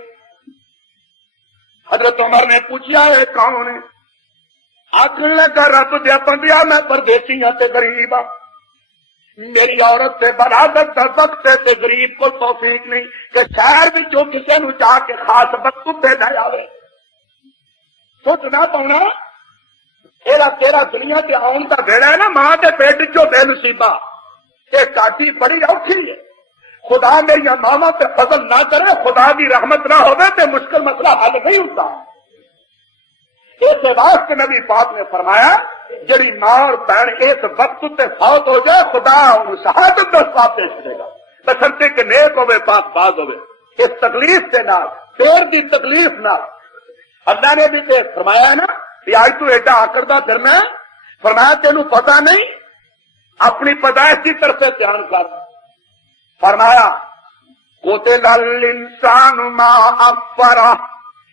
حضرت عمر نے پوچھا ہے کون ہے؟ آکھن لگا رب دیا بندیا میں پردیسی ہاں تے غریب ہاں، میری عورت سے برادت کا وقت ہے تے غریب کو توفیق نہیں کہ شہر وچوں کسے نو جا کے خاص وقت پہ نہ آوے۔ سوچنا پونا تیرا دنیا تے آن دا ویڑا ہے نا، ماں دے پیٹ چو بے نصیبہ، یہ کاٹی بڑی اوکھی ہے، خدا میری ماما تے فضل نہ کرے، خدا دی رحمت نہ ہوے تے مشکل مسئلہ حل نہیں ہوتا۔ اس واسطے نبی پاک نے فرمایا جڑی ماں اور بہن اس وقت تے فوت ہو جائے خدا ان شہادت کا ثواب پیش کرے گا، بشرطے کہ نیک ہوے، پاک باز ہوے۔ اس تکلیف کے نال پیر دی تکلیف نہ اللہ نے بھی تے فرمایا ہے نا کہ آج تو ایڈا آکردہ پھرنا ہے، فرمایا تینوں پتہ نہیں، اپنی پیدائش کی طرف سے دھیان کر، فرمایا قتل الانسان ما اکفرہ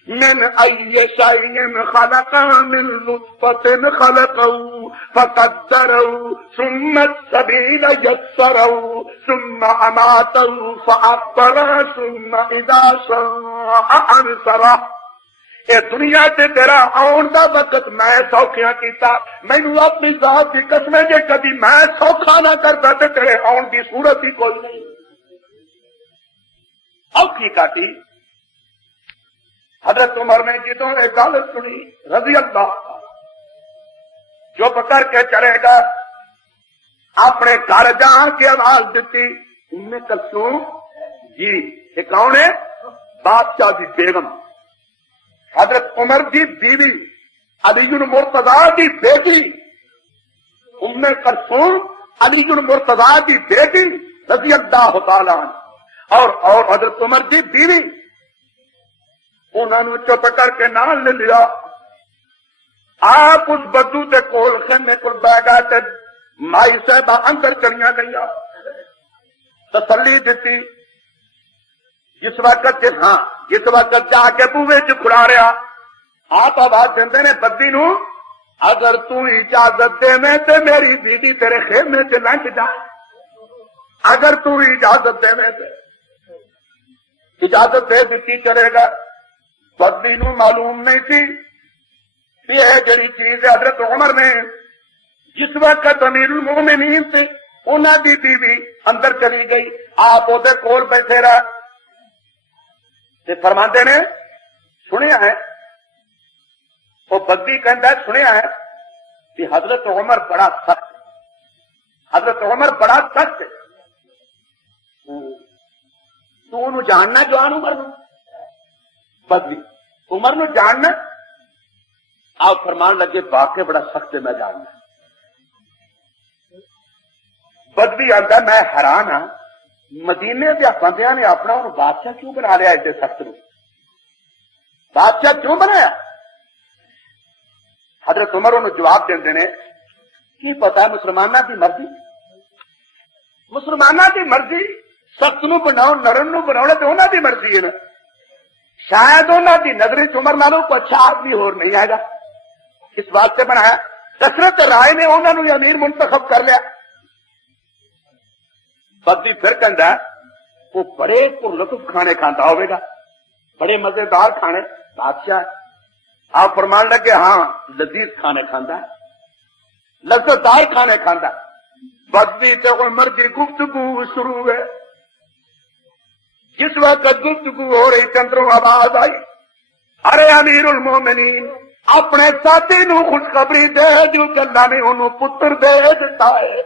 من ای شیء خلق من نطفة خلقه فقدره ثم السبیل یسره ثم اماته فاقبره ثم اذا شاء انشره۔ اے دنیا تے تیرا آن دا وقت میں سوکھیاں کیتا، مینوں اپنی ذات کی قسم ہے جے کبھی میں سوکھا نہ کرتا تے تیرے آن دی صورت ہی کوئی نہیں۔ اوکھی کاٹی حضرت عمر نے جدوں یہ گل سنی رضی اللہ چپ کر کے چلے گا، اپنے گھر جا کے آواز دیتی ام کلثوم جی یہ کون ہے؟ بادشاہ دی بیگم حضرت عمر دی بیوی علی المرتضیٰ دی بیٹی ام کلثوم علی المرتضیٰ دی بیٹی رضی اللہ تعالی عنہ اور حضرت عمر دی بیوی، انہوں نے چپ کر کے نال لے لیا۔ آپ اس بدو کے کول خیمے کو بہ گئے تے مائی صاحبہ اندر چلیاں گئیاں، تسلی دیتی۔ جس وقت جا کے بوے چ کھڑا رہا، آپ آواز دیندے نے بدی نو اگر تو اجازت دے میں تے میری بیٹی تیرے خیمے چ لنگ جائے، اگر تو اجازت دے میں تے اجازت دے دیتی چلے گا۔ بدی نو معلوم نہیں تھی کہ یہ جڑی چیز ہے حضرت عمر نے جس وقت امیر المومنین تھے انہاں دی بیوی اندر چلی گئی، آپ اودے کول بیٹھے رہے تے فرماندے نے سنیا ہے، وہ بدی کہندا ہے سنیا ہے کہ حضرت عمر بڑا سخت، حضرت عمر بڑا سخت ہے، تو انہوں جاننا جوان عمر نو بدوی عمر نو جاننا؟ آپ فرمان لگے واقع بڑا سخت ہے میں جاننا۔ بدوی آتا میں حیران ہاں مدینے دے بندیاں نے اپنا انہوں بادشاہ کیوں بنا لیا ایسے سخت نو؟ بادشاہ کیوں بنایا؟ حضرت عمر انہوں جواب دیندے نے کی پتا ہے مسلمانہ دی مرضی، مسلمانہ دی مرضی سخت نو بناؤ نرم نو بناؤ تو انہوں دی مرضی ہے نا، شاید انہوں دی نظر عمر نالوں کو اچھا آدمی اور نہیں آئے گا، اس بات سے بنایا۔ کثرت رائے نے انہوں نے امیر منتخب کر لیا۔ بدی پھر کہندا وہ بڑے پر لطف کھانے کھانا ہوئے گا، بڑے مزیدار کھانے بادشاہ، آپ فرمان لگے ہاں لذیذ کھانے کھانا ہے، لذت دار کھانے کھانا۔ بدی تے عمر کی گفتگو شروع ہے، جس وقت گفتگو ہو رہی چندروں آواز آئی ارے امیر المومنین اپنے ساتھی نو خوشخبری دے جو کہ اللہ نے انہوں پتر دے دیتا ہے،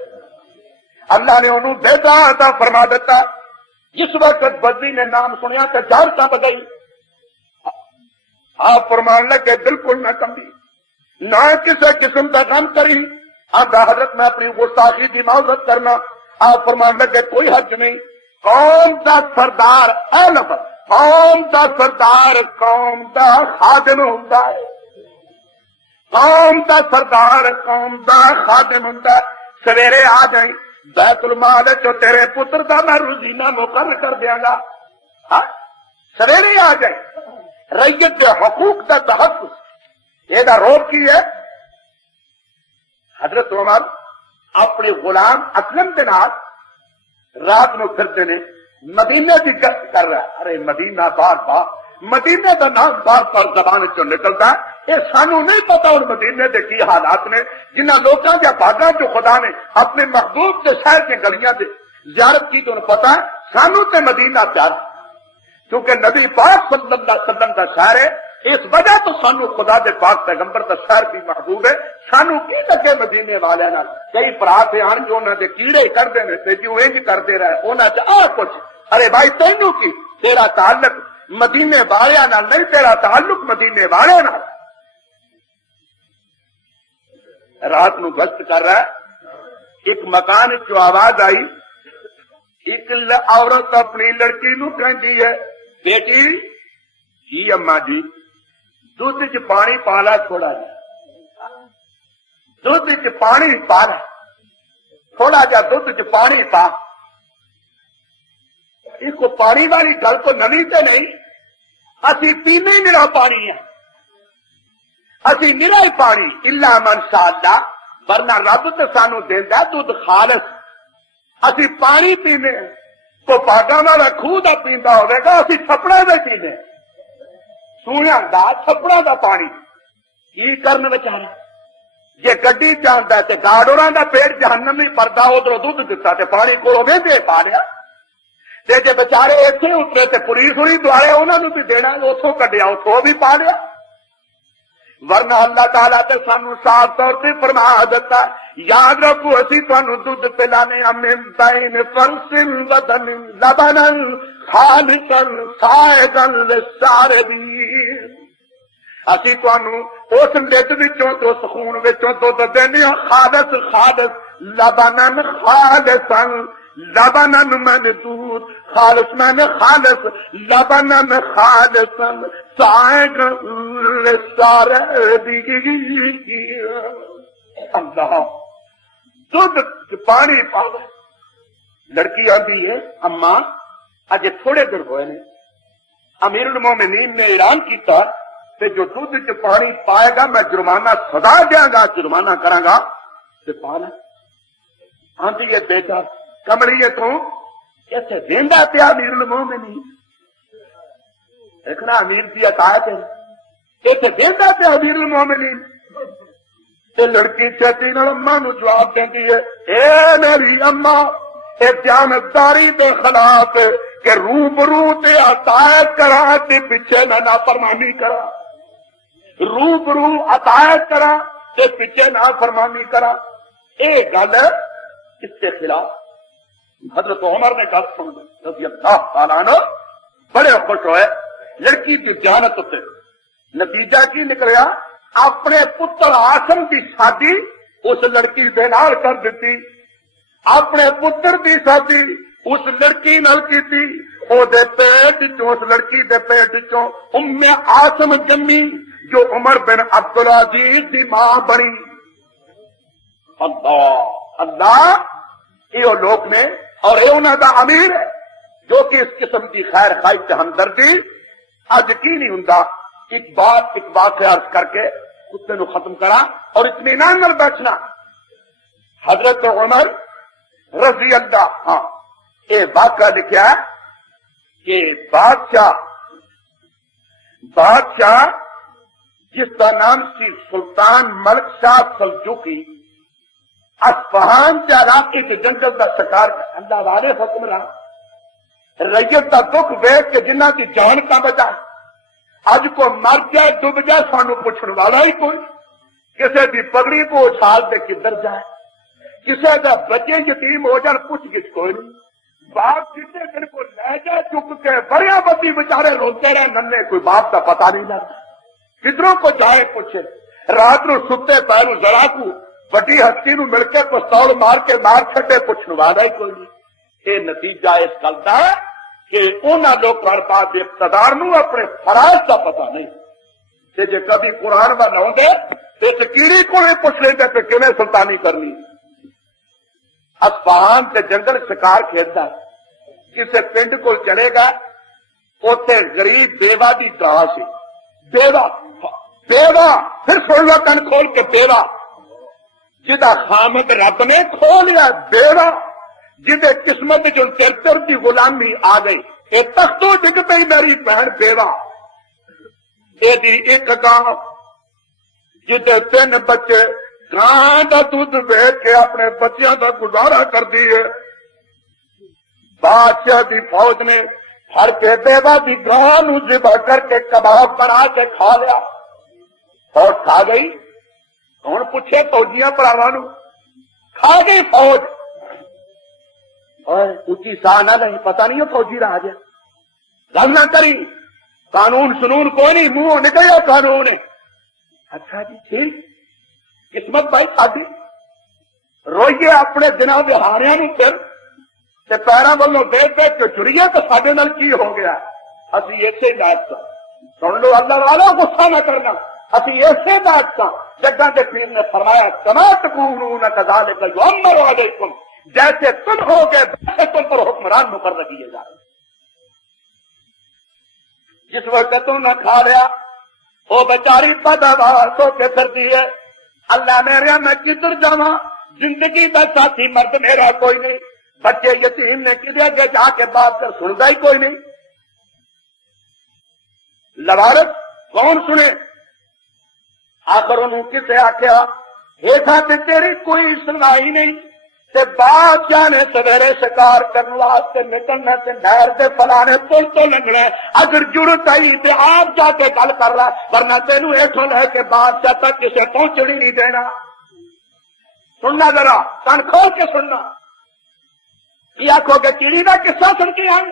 اللہ نے انہوں بیٹا عطا فرما دیتا۔ جس وقت بدی نے نام سنیا تو جار کب گئی، آپ فرمان لگے بالکل نہ کمی نہ کسی قسم کا کام کری، آدھا حضرت میں اپنی گستاخی کی معذرت کرنا۔ آپ فرمان لگے کوئی حرج نہیں، قوم دا سردار اے لفظ قوم دا سردار قوم دا خادم ہوندا ہے، قوم دا سردار قوم دا خادم ہوندا ہے۔ سویرے آ جائیں بیت المال چو تیرے پتر دا میں روزینہ مقرر کر دیاں گا، ہاں سویرے آ جائیں۔ ریت دے حقوق دا تحفظ یہ دا روک کی ہے۔ حضرت عمر اپنے غلام اسلم کے نال رات نو پھرتے نے مدینے کی گشت کر رہا ہے۔ ارے مدینہ بار بار مدینے کا نام بار بار زبان چو نکلتا ہے، یہ سانو نہیں پتا اور مدینے کے کی حالات نے جنہ لوگوں کے باغاں جو خدا نے اپنے محبوب کے شہر کے گلیاں سے زیارت کی تو انہیں پتا ہے، سانو تے مدینہ پیار کیونکہ نبی پاک صلی اللہ علیہ وسلم کا شہر ہے، اس وجہ تو سانو خدا دے پاک پیغمبر کا شہر بھی محبوب ہے۔ سانو کی لگے مدینے والے نال کئی پرا سے آن جو انہوں نے کیڑے کرتے ہیں تے جو انج کرتے رہے انہوں نے آ کچھ، ارے بھائی تینوں کی تیرا تعلق مدینے والے نال نہیں، تیرا تعلق مدینے والے نال۔ رات نو گشت کر رہا ہے، ایک مکان جو آواز آئی، ایک عورت اپنی لڑکی نو کہندی ہے بیٹی جی اما جی دودھ چ پانی پا لا تھوڑا جا دودھ چ پانی پا لا تھوڑا جا دودھ چ پانی پا اس کو پانی والی گل تو نوی تے نہیں اسی پینے نرا پانی ہے اسی نرا ہی پانی الا من شاء اللہ ورنہ رب تو سانو دیندا دودھ خالص اسی پانی پینے تو پاگاں والا خوہ دا پیندا ہوے گا اسی چھپڑے دے پینے سویاں دا چھپڑا دا پانی کی کرن بیچارا جے گڈی چاہندا تے گاڑوراں دا پیٹ جہنم نہیں پردا ادھر دودھ دتا تے پانی کولوں ویندے پا لیا تے جے بیچارے ایتھے اترے تے پولیس ہوئی دوارے انہاں نوں بھی دینا اوتھوں کڈیا اوتھوں بھی پا لیا ورنہ اللہ تعالیٰ تے سانو صاف طور پہ فرما دیتا یاد رکھو اسی تانوں دودھ پلانے من بین فرث ودم لبنا خالصا سائغا للشاربین اسی تانوں اس لٹ وچوں تو سخون وچوں دودھ دینے خالص خالص لبنا خالصا لبنا من دودھ خالص من خالص لبنا خالصا سائغا للشاربین اللہ دودھ پانی پا لڑکی آتی ہے اما اج تھوڑے دن ہوئے نے امیر المومنین نے اعلان کیتا کہ جو دودھ چ پانی پائے گا میں جرمانہ سزا دیا گا جرمانہ کراں گا تے پانا آتی ہے بیٹا کمڑی ہے تو ایسے ویندا پیا امیر المومنین دیکھنا امیر کی عطایت ہے ایسے ویندا پیا امیر المومنین تے لڑکی چیتی نال اما نو جواب دیندی ہے اے میری اما اے جانبداری دے خلاف کہ روبرو تے عطایت کرا تے پیچھے نہ نافرمانی کرا روبرو عطایت کرا تے پیچھے نافرمانی کرا اے گل اس کے خلاف حضرت عمر نے گل سن رضی اللہ تعالیٰ عنہ بڑے خوش ہوئے لڑکی کی دیانت تے نتیجہ کی نکلیا اپنے پتر آسم کی شادی اس لڑکی دے نال کر دیتی اپنے پتر کی شادی اس لڑکی نال کیتی او دے پیٹ چوں اس لڑکی دے پیٹ چوں ام آسم جمی جو عمر بن عبدالعزیز دی ماں بنی اللہ اللہ یہ لوگ نے اور یہ انہوں دا امیر ہے جو کہ اس قسم کی خیر خواہی تے ہمدردی اج کی نہیں ہوں ایک واقعہ عرض کر کے کتے نو ختم کرا اور اطمینان نال بیٹھنا حضرت عمر رضی اللہ ہاں یہ واقعہ لکھا ہے کہ بادشاہ جس کا نام سی سلطان ملک شاہ سلجوقی اصفہان کے علاقے کے جنگل کا شکار اللہ والے حکمراں ریت کا دکھ ویکھ کے جنہ کی جان کا بچا اج کو مر جائے ڈب جائے سانو پوچھنے والا ہی کوئی کسی کی پگڑی کو اچھال دے کدھر جائے کسی کا بچے یتیم ہو جان پوچھ گچھ کوئی نہیں باپ کتنے دن کو لے جائے چک کے بڑیا بتی بچارے روتے رہے ننے کوئی باپ کا پتہ نہیں لگتا کدھروں کو جائے پوچھے رات نو ستے پیروں ذرا کو بڑی ہستی نو مل کے پستول مار کے مار چھڈے پوچھنے والا ہی کوئی نہیں یہ نتیجہ اس گل کا ہے کہ انہوں لوگ بعد اقتدار نو اپنے فرائض کا پتہ نہیں تے جے کبھی قرآن و لاؤں دے تے کیڑی کو پوچھ لیندے کہ کیویں سلطانی کرنی اصفہان تے جنگل شکار کھیلتا کسے پنڈ کو چلے گا اوتھے غریب بیوہ دی گاہ سی بیوہ پھر سن لو کن کھول کے بیوہ جدا خامد رب نے کھولیا بیوہ جدے قسمت جو تر کی غلامی آ گئی یہ تختوں ڈگ پئی میری بہن بیوہ یہ ایک گاں جدے 3 بچے گاں کا دودھ ویچ کے اپنے بچیاں کا گزارا کر دیے بادشاہ دی فوج نے پھڑ کے بیوہ دی گاں نو ذبح کر کے کباب بنا کے کھا لیا فوج کھا گئی کون پوچھے فوجیاں پراواں نو کھا گئی فوج اونچی ساہ نہ نہیں پتہ نہیں ہو فوجی رہا جائے گل نہ کری قانون سنون کوئی نہیں منہ نکلیا قانون ہے اچھا جی ٹھیک قسمت بھائی ساری روئیے اپنے دنوں دہاڑیاں نو پھر تے پیراں والوں دیکھ دیکھ کے چڑیے تو ساڈے نال کی ہو گیا اسی ایسے لائق سن لو اللہ والا غصہ نہ کرنا، ابھی ایسے بات کا جگہ کے پیر نے فرمایا کما تکونون کذالک یؤمر علیکم، جیسے تم ہو گے ویسے تم پر حکمران مقرر کیے جا رہے۔ جس وقت تم نے کھا لیا وہ بیچاری پیداوار سو کے پھر دیے، اللہ میرے میں کدھر جاواں، زندگی کا ساتھی مرد میرا کوئی نہیں، بچے یتیم نے کدھر کے جا کے بات کر سنتا ہی کوئی نہیں، لوارث کون سنے؟ آخر انہوں کسے آخیا دیکھا تے تیری کوئی سنوائی نہیں، تے بادشاہ نے سویرے شکار کرنے واسطے نکلنا تے نہر دے فلانے پل تو لنگنا، اگر ضرورت آئی تے آپ جا کے گل کر رہا، ورنہ تینوں ایتھوں لے کے بادشاہ تک کسے پہنچنی نہیں دینا۔ سننا ذرا کان کھول کے سننا، یہ آخو کہ کیڑی کا قصہ سن کے آئے،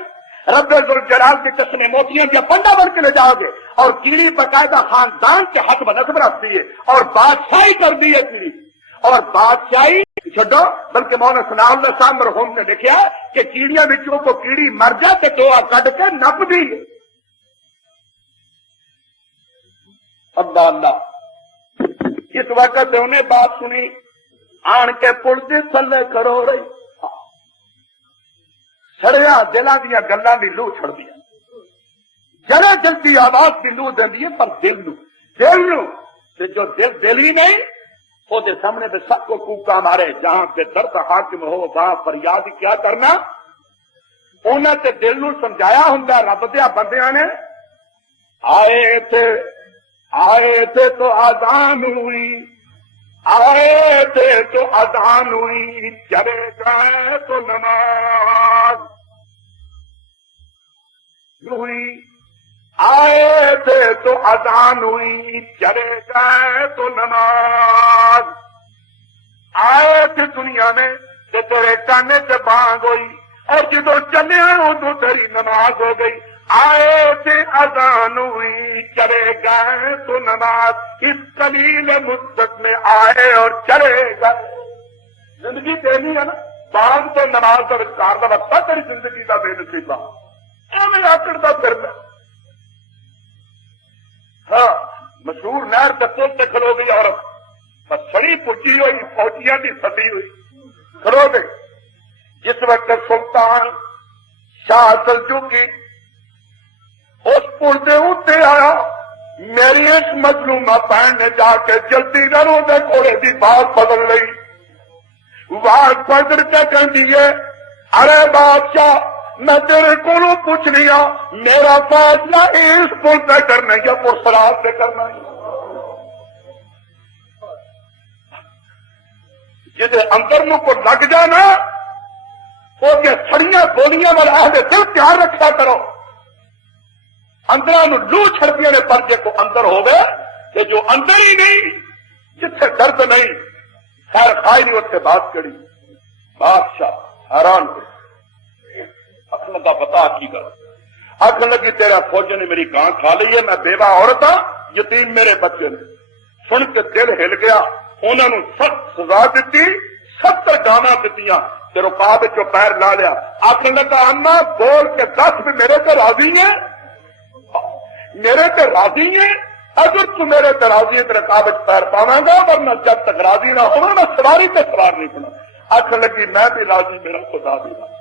رب ذوالجلال کی قسم موتیاں یا پنڈا بن کے لے جاؤ گے، اور کیڑی باقاعدہ خاندان کے ہاتھ بنسب رکھتی ہے اور بادشاہی کر دی ہے کیڑی، اور بادشاہی چھڈو بلکہ مولانا ثناء اللہ صاحب مرحوم نے لکھا کہ کیڑیاں بچوں کو کیڑی مر جائے تو کڈ کے نپ دی۔ اللہ اللہ، اس وقت انہیں بات سنی، آن کے پل کے تھلے کھڑو رہی، سڑیا دلاں دیا گلاں دی لو چھڑ دیا، جڑے دل کی آواز کی لو دینی ہے، پر دل نو جو دل ہی نہیں وہ دے سامنے پہ سب کو کوکا مارے، جہاں پہ درد حاکم ہو وہاں فریاد کیا کرنا، انہیں تے دل نو سمجھایا ہوں رب دیا بندیاں نے، آئے تھے تو آذان ہوئی، آئے تھے تو اذان ہوئی، چلے گئے تو نماز ہوئی، آئے تھے تو اذان ہوئی، چلے گئے تو نماز، آئے تھے دنیا میں تو تیرے کانے سے بانگ ہوئی، اور جدو چلے ادو تیری نماز ہو گئی، آئے تھے اذان ہوئی، چلے گئے تو نماز، اس قلیل مدت میں آئے اور چلے گئے۔ زندگی دینی ہے نا، بانگ تو نماز کا وچکار کا وقت تیری زندگی کا بے نصیبہ ایویں آکڑتا پھرنا۔ ہاں مشہور نہر کے پل سے کھلو گئی عورت، بس سڑی پچی ہوئی فوجیاں کی پھٹی ہوئی کھلو گئی۔ جس وقت سلطان شاہ سلجوقی اس پل کے اتنے آیا، میری اس مظلومہ بہن نے جا کے جلدی نروں دے گھوڑے کی بات بدل لئی، بات بدل کے کہتی ہے ارے بادشاہ میں تیرے کو پوچھ لیا، میرا فیصلہ اس پل پہ کرنا یا پرسرات پہ کرنا ہے، جسے اندر نو کو لگ جانا وہ سڑیاں گولیاں والا دل تیار رکھا کرو، اندر لو چھڑکیاں نے پرجے کو اندر ہو گئے کہ جو اندر ہی نہیں جس سے درد نہیں خیر خائی نہیں اس سے بات کری۔ بادشاہ حیران ہو اکھن کا پتا کی کر آخر لگی تیرا فوج نے میری گاں کھا لی ہے، میں بیوہ عورت ہاں، یتیم میرے بچے نے۔ سن کے دل ہل گیا، انہوں نے سخت سزا دیتی، 70 گاواں دتیاں تے رکاب چو پیر لا لیا۔ آخر لگا اما بول کے 10 بھی میرے تے راضی ہیں، میرے تے راضی ہیں، اگر تو میرے تے راضی ہے تو رکاب پیر پاواں گا، ورنہ جب تک راضی نہ ہو میں سواری تے سوار نہیں بنا۔ آخر لگی میں بھی راضی، میرا خدا بھی راضی۔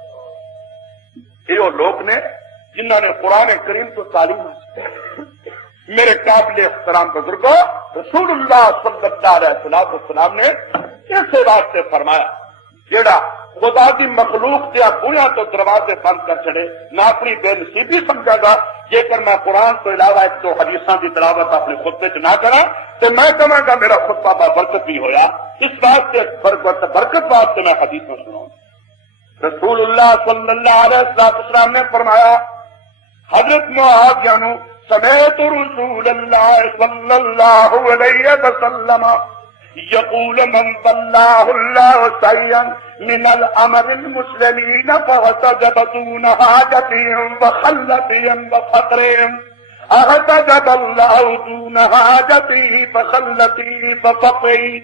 یہ وہ لوگ نے جنہوں نے قرآن کریم کو تعلیم حاصل۔ میرے قابل احترام بزرگوں، رسول اللہ صلی اللہ علیہ وسلم نے اس واسطے فرمایا جیڑا خدا کی مخلوق دیا بویا تو دروازے بند کر چڑے نہ اپنی بے نصیبی سمجھا گا، جے کر میں قرآن تو علاوہ ایک دو حدیثاں کی تلاوت اپنے خطبے چ نہ کرا تو میں کہاں گا میرا خطبہ برکت بھی ہویا۔ اس واسطے برکت واسطے میں حدیث میں سناؤں۔ رسول اللہ صلی اللہ علیہ وسلم نے فرمایا، حضرت معاذ جانو سمیت رسول اللہ صلی اللہ علیہ وسلم یقول من ضلہ اللہ سیئا من الامر المسلمین فاحتجب دون حاجتهم وخلتهم وفقرهم احتجب اللہ دون حاجته فخلته وفقره۔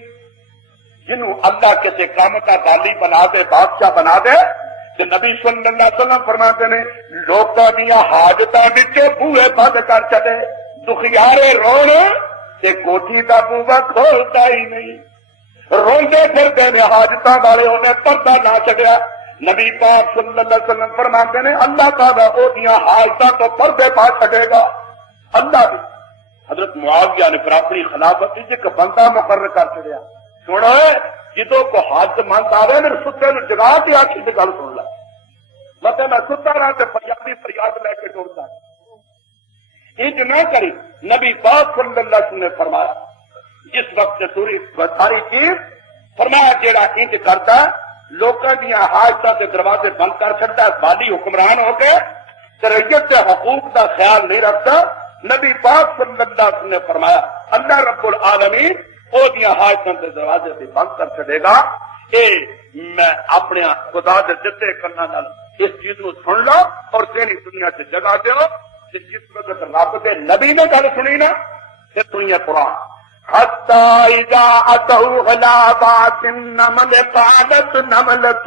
جنہوں اللہ کسی کام کا بالی بنا دے، بادشاہ بنا دے، کہ نبی صلی اللہ علیہ وسلم فرماتے ہیں لوکاں دیا حاجتاں وچ بوئے بند کر چلے، دکھیارے رون تے کوٹھی دا بوبا کھولتا ہی نہیں، روندے پھردے نے حاجتاں والے انہیں پردہ نہ چڑیا۔ نبی پاک صلی اللہ علیہ وسلم فرماتے ہیں اللہ تعالیٰ او دیاں حاجتاں تو پردے پا چھڑے گا۔ اللہ بھی حضرت معاویہ نے پھر اپنی خلافت ایک بندہ مقرر کر چڑیا، سنو جدوں کو حاجت مند آوے میرے ستے نو جگا کے آخی سے گل سن لا، مطلب میں ستا رہا تے فریادی فریاد لے کے ٹرتا، انج نہ کری۔ نبی پاک صلی اللہ علیہ وسلم نے فرمایا جس وقت سوری ساری چیز فرمایا جیڑا انج کرتا لوکاں دیاں حاجتاں تے دروازے بند کر چھڑتا، بالی حکمران ہو کے رعیت کے حقوق کا خیال نہیں رکھتا، نبی پاک صلی اللہ علیہ وسلم نے فرمایا اللہ رب العالمین او دیاں حاجتاں تے دروازے تے بند کر چھڑے گا۔ اے میں اپنے خدا دے دتے کرنا نال اس چیز نو سن لو اور تیری دنیا سے جگہ دیو کہ جس وقت رب دے نبی نے گل سنی نا پھر دنیا قرآن حتی اذا اتوا غلابات النمل قالت نملۃ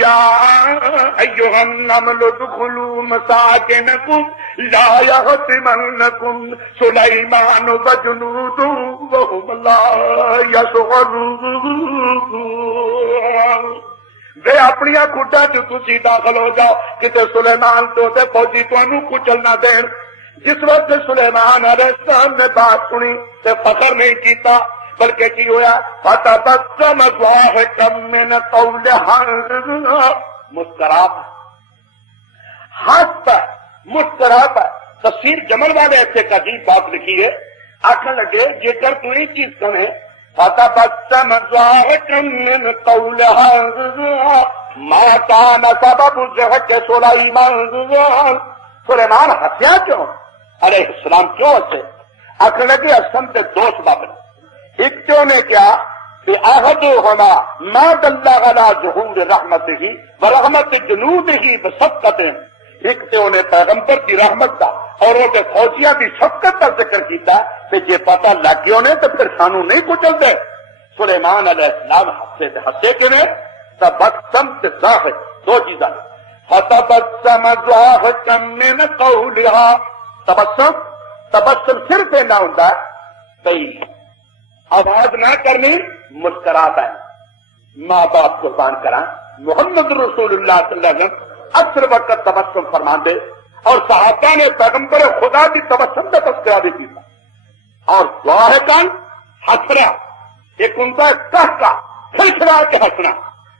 یا ایھا النمل ادخلوا مساکنکم لا یحطمنکم سلیمان وجنودہ وهم لا یشعرون۔ وے اپنی کھڈاں تسی داخل ہو جاؤ کتے سلیمان تو تے فوجی تانوں کچل نہ دین۔ جس وقت سلیمان علیہ السلام نے بات سنی تے فخر نہیں کیتا بلکہ کی ہویا فتبسم ضاحکا من قولها، مسکراہٹ ہنستا مسکراہٹ۔ تفسیر جمل والے ایسے کا عجیب بات لکھی ہے، آخر لگے جیکر تو ایک چیز کہیں فتبسم ضاحکا من قولها ما كان سبب ضحك سليمان، سلیمان ہنسیا کیوں علیہ السلام کیوں ہنسے؟ آخر لگے اسلم کے دو سبب نے، ایک تو نے کیا کہ احدہما ما دل علی ظہور رحمتہ ورحمت جنودہ بسبقۃ، ایک تو نے پیغمبر کی رحمت کا اور وہ فوجیاں کی شفقت کا ذکر کیتا کہ جے پتہ لگ گیا نے تو پھر سانو نہیں کچل دے۔ سلیمان علیہ السلام ہنسے کیویں؟ تبسم تے ضاحک دو چیزاں، فتبسم ضاحکا من قولها، تبسم صرف نہ ہوتا کئی آواز نہ کرنی مسکراتا ہے۔ ماں باپ قربان کرا محمد رسول اللہ صلی اللہ علیہ وسلم اکثر وقت تبسم فرماندے اور صحابہ نے پیغمبر خدا کی تبسم کا تذکرہ بھی کیا اور ضاحکاً ہنسنا، ایک ہوتا ہے کہکا کھلکھلا کے ہنسنا،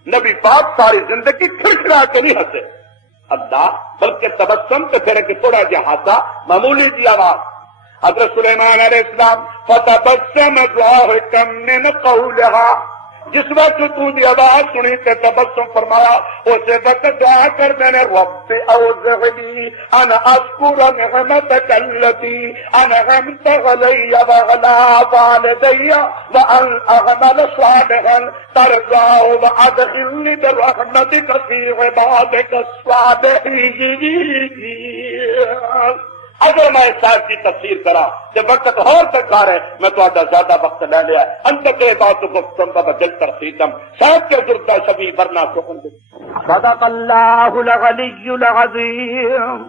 نبی پاک ساری زندگی کھلکھلا کے نہیں ہنسے اللہ بلکہ تبسم تو پھر کہ تھوڑا جہا ہنسا معمولی جی آواز۔ حضرت سلیمان علیہ السلام فتبسم ضاحکا من قولها، جس وقت تو دی آواز سنی تے تبسم فرمایا اسے وقت دعا کر دینے رب اوزعنی ان اذکر نعمتک التی انعمت علی وعلی والدی وان اعمل صالحا ترضاه وادخلنی برحمتک فی عبادک الصالحین۔ اگر میں اس صاحب کی تفسیر کرا کہ وقت اور تک آ رہے میں تو آدھا زیادہ وقت لے لیا اندر کے بات کو دل ترسیدم صاحب کے دردہ شبی ورنہ سکن دے۔ صدق اللہ العلی العظیم،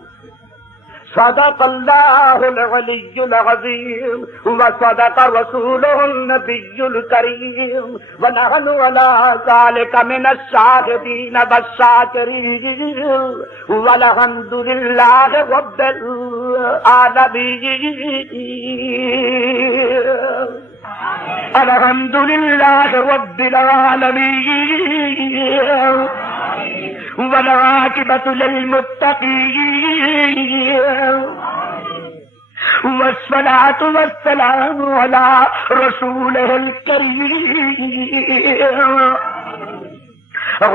صدق اللہ العلی العظیم وصدق رسوله النبی الکریم ونحن علی ذلک من الشاہدین والشاکرین والحمد للہ رب العالمین، الحمد للہ رب العالمین والعاقبۃ للمتقین والصلاة والسلام على رسوله الكريم۔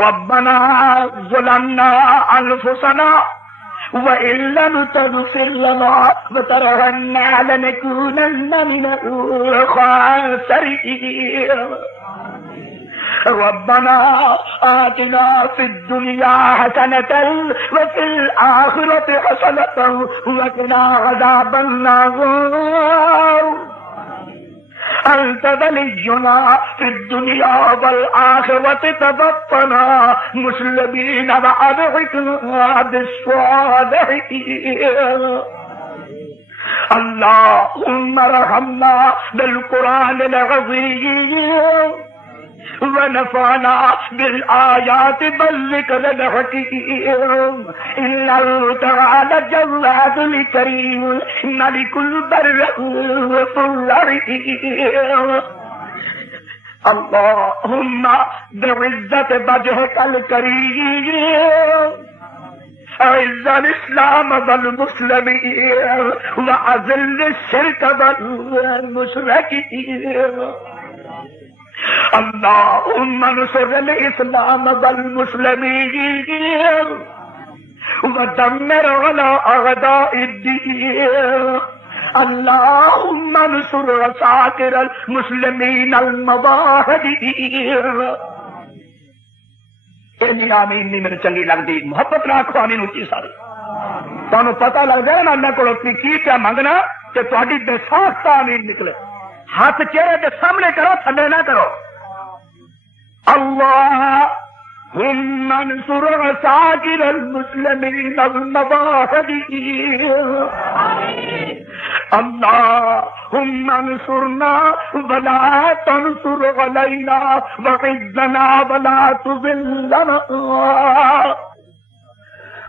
ربنا ظلمنا أنفسنا وإن لم تغفر لنا وترحمنا لنكونن من الخاسرين۔ ربنا آتنا في الدنيا حسنة وفي الآخرة حسنة وقنا عذاب النار۔ أنت ولينا في الدنيا والآخرة توفنا مسلمين وألحقنا بالصالحين اللهم ارحمنا بالقرآن العظيم ونفعنا بالآيات والذكر الحكيم إنه تعالى جواد الكريم ملك البر الرحيم اللهم بعزة وجهك الكريم أعز الإسلام والمسلمين وأذل الشرك والمشركين اللهم انصر الإسلام والمسلمين ودمر على أعداء الدين اللهم انصر عساكر المسلمين المضاهدين اینی آمین نہیں میرے چنگی لگتی محبت نہ آخو آمین اچھی ساری تمہیں پتا لگ جائے نا اللہ کو کی کیا منگنا کہ تھوڑی بے ساخت آمین نکلے ہاتھ چہرے کے سامنے کرو تھلے نہ کرو اللهم انصر عساكر المسلمين المضاهدين اللهم انصرنا ولا تنصر علينا وعزنا ولا تذلنا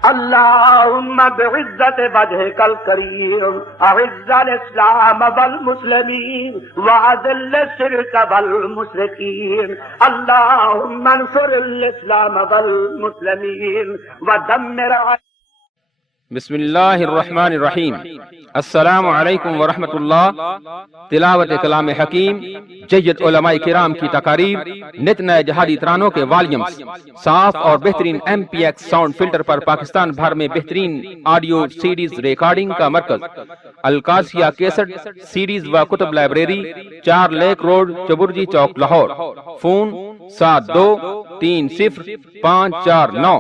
اللهم بعزة وجهك الكريم أعز الإسلام والمسلمين وأذل الشرك والمشركين اللهم انصر الإسلام والمسلمين ودمر بسم اللہ الرحمن الرحیم السلام علیکم ورحمۃ اللہ۔ تلاوت کلام حکیم، جید علماء کرام کی تقاریر، نت نئے جہادی ترانوں کے والیومز، صاف اور بہترین MPX ساؤنڈ فلٹر پر پاکستان بھر میں بہترین آڈیو سیڈیز ریکارڈنگ کا مرکز، القاسیہ کیسٹ سیڈیز و کتب لائبریری، 4 لیک روڈ، چبرجی چوک، لاہور۔ فون 72305449۔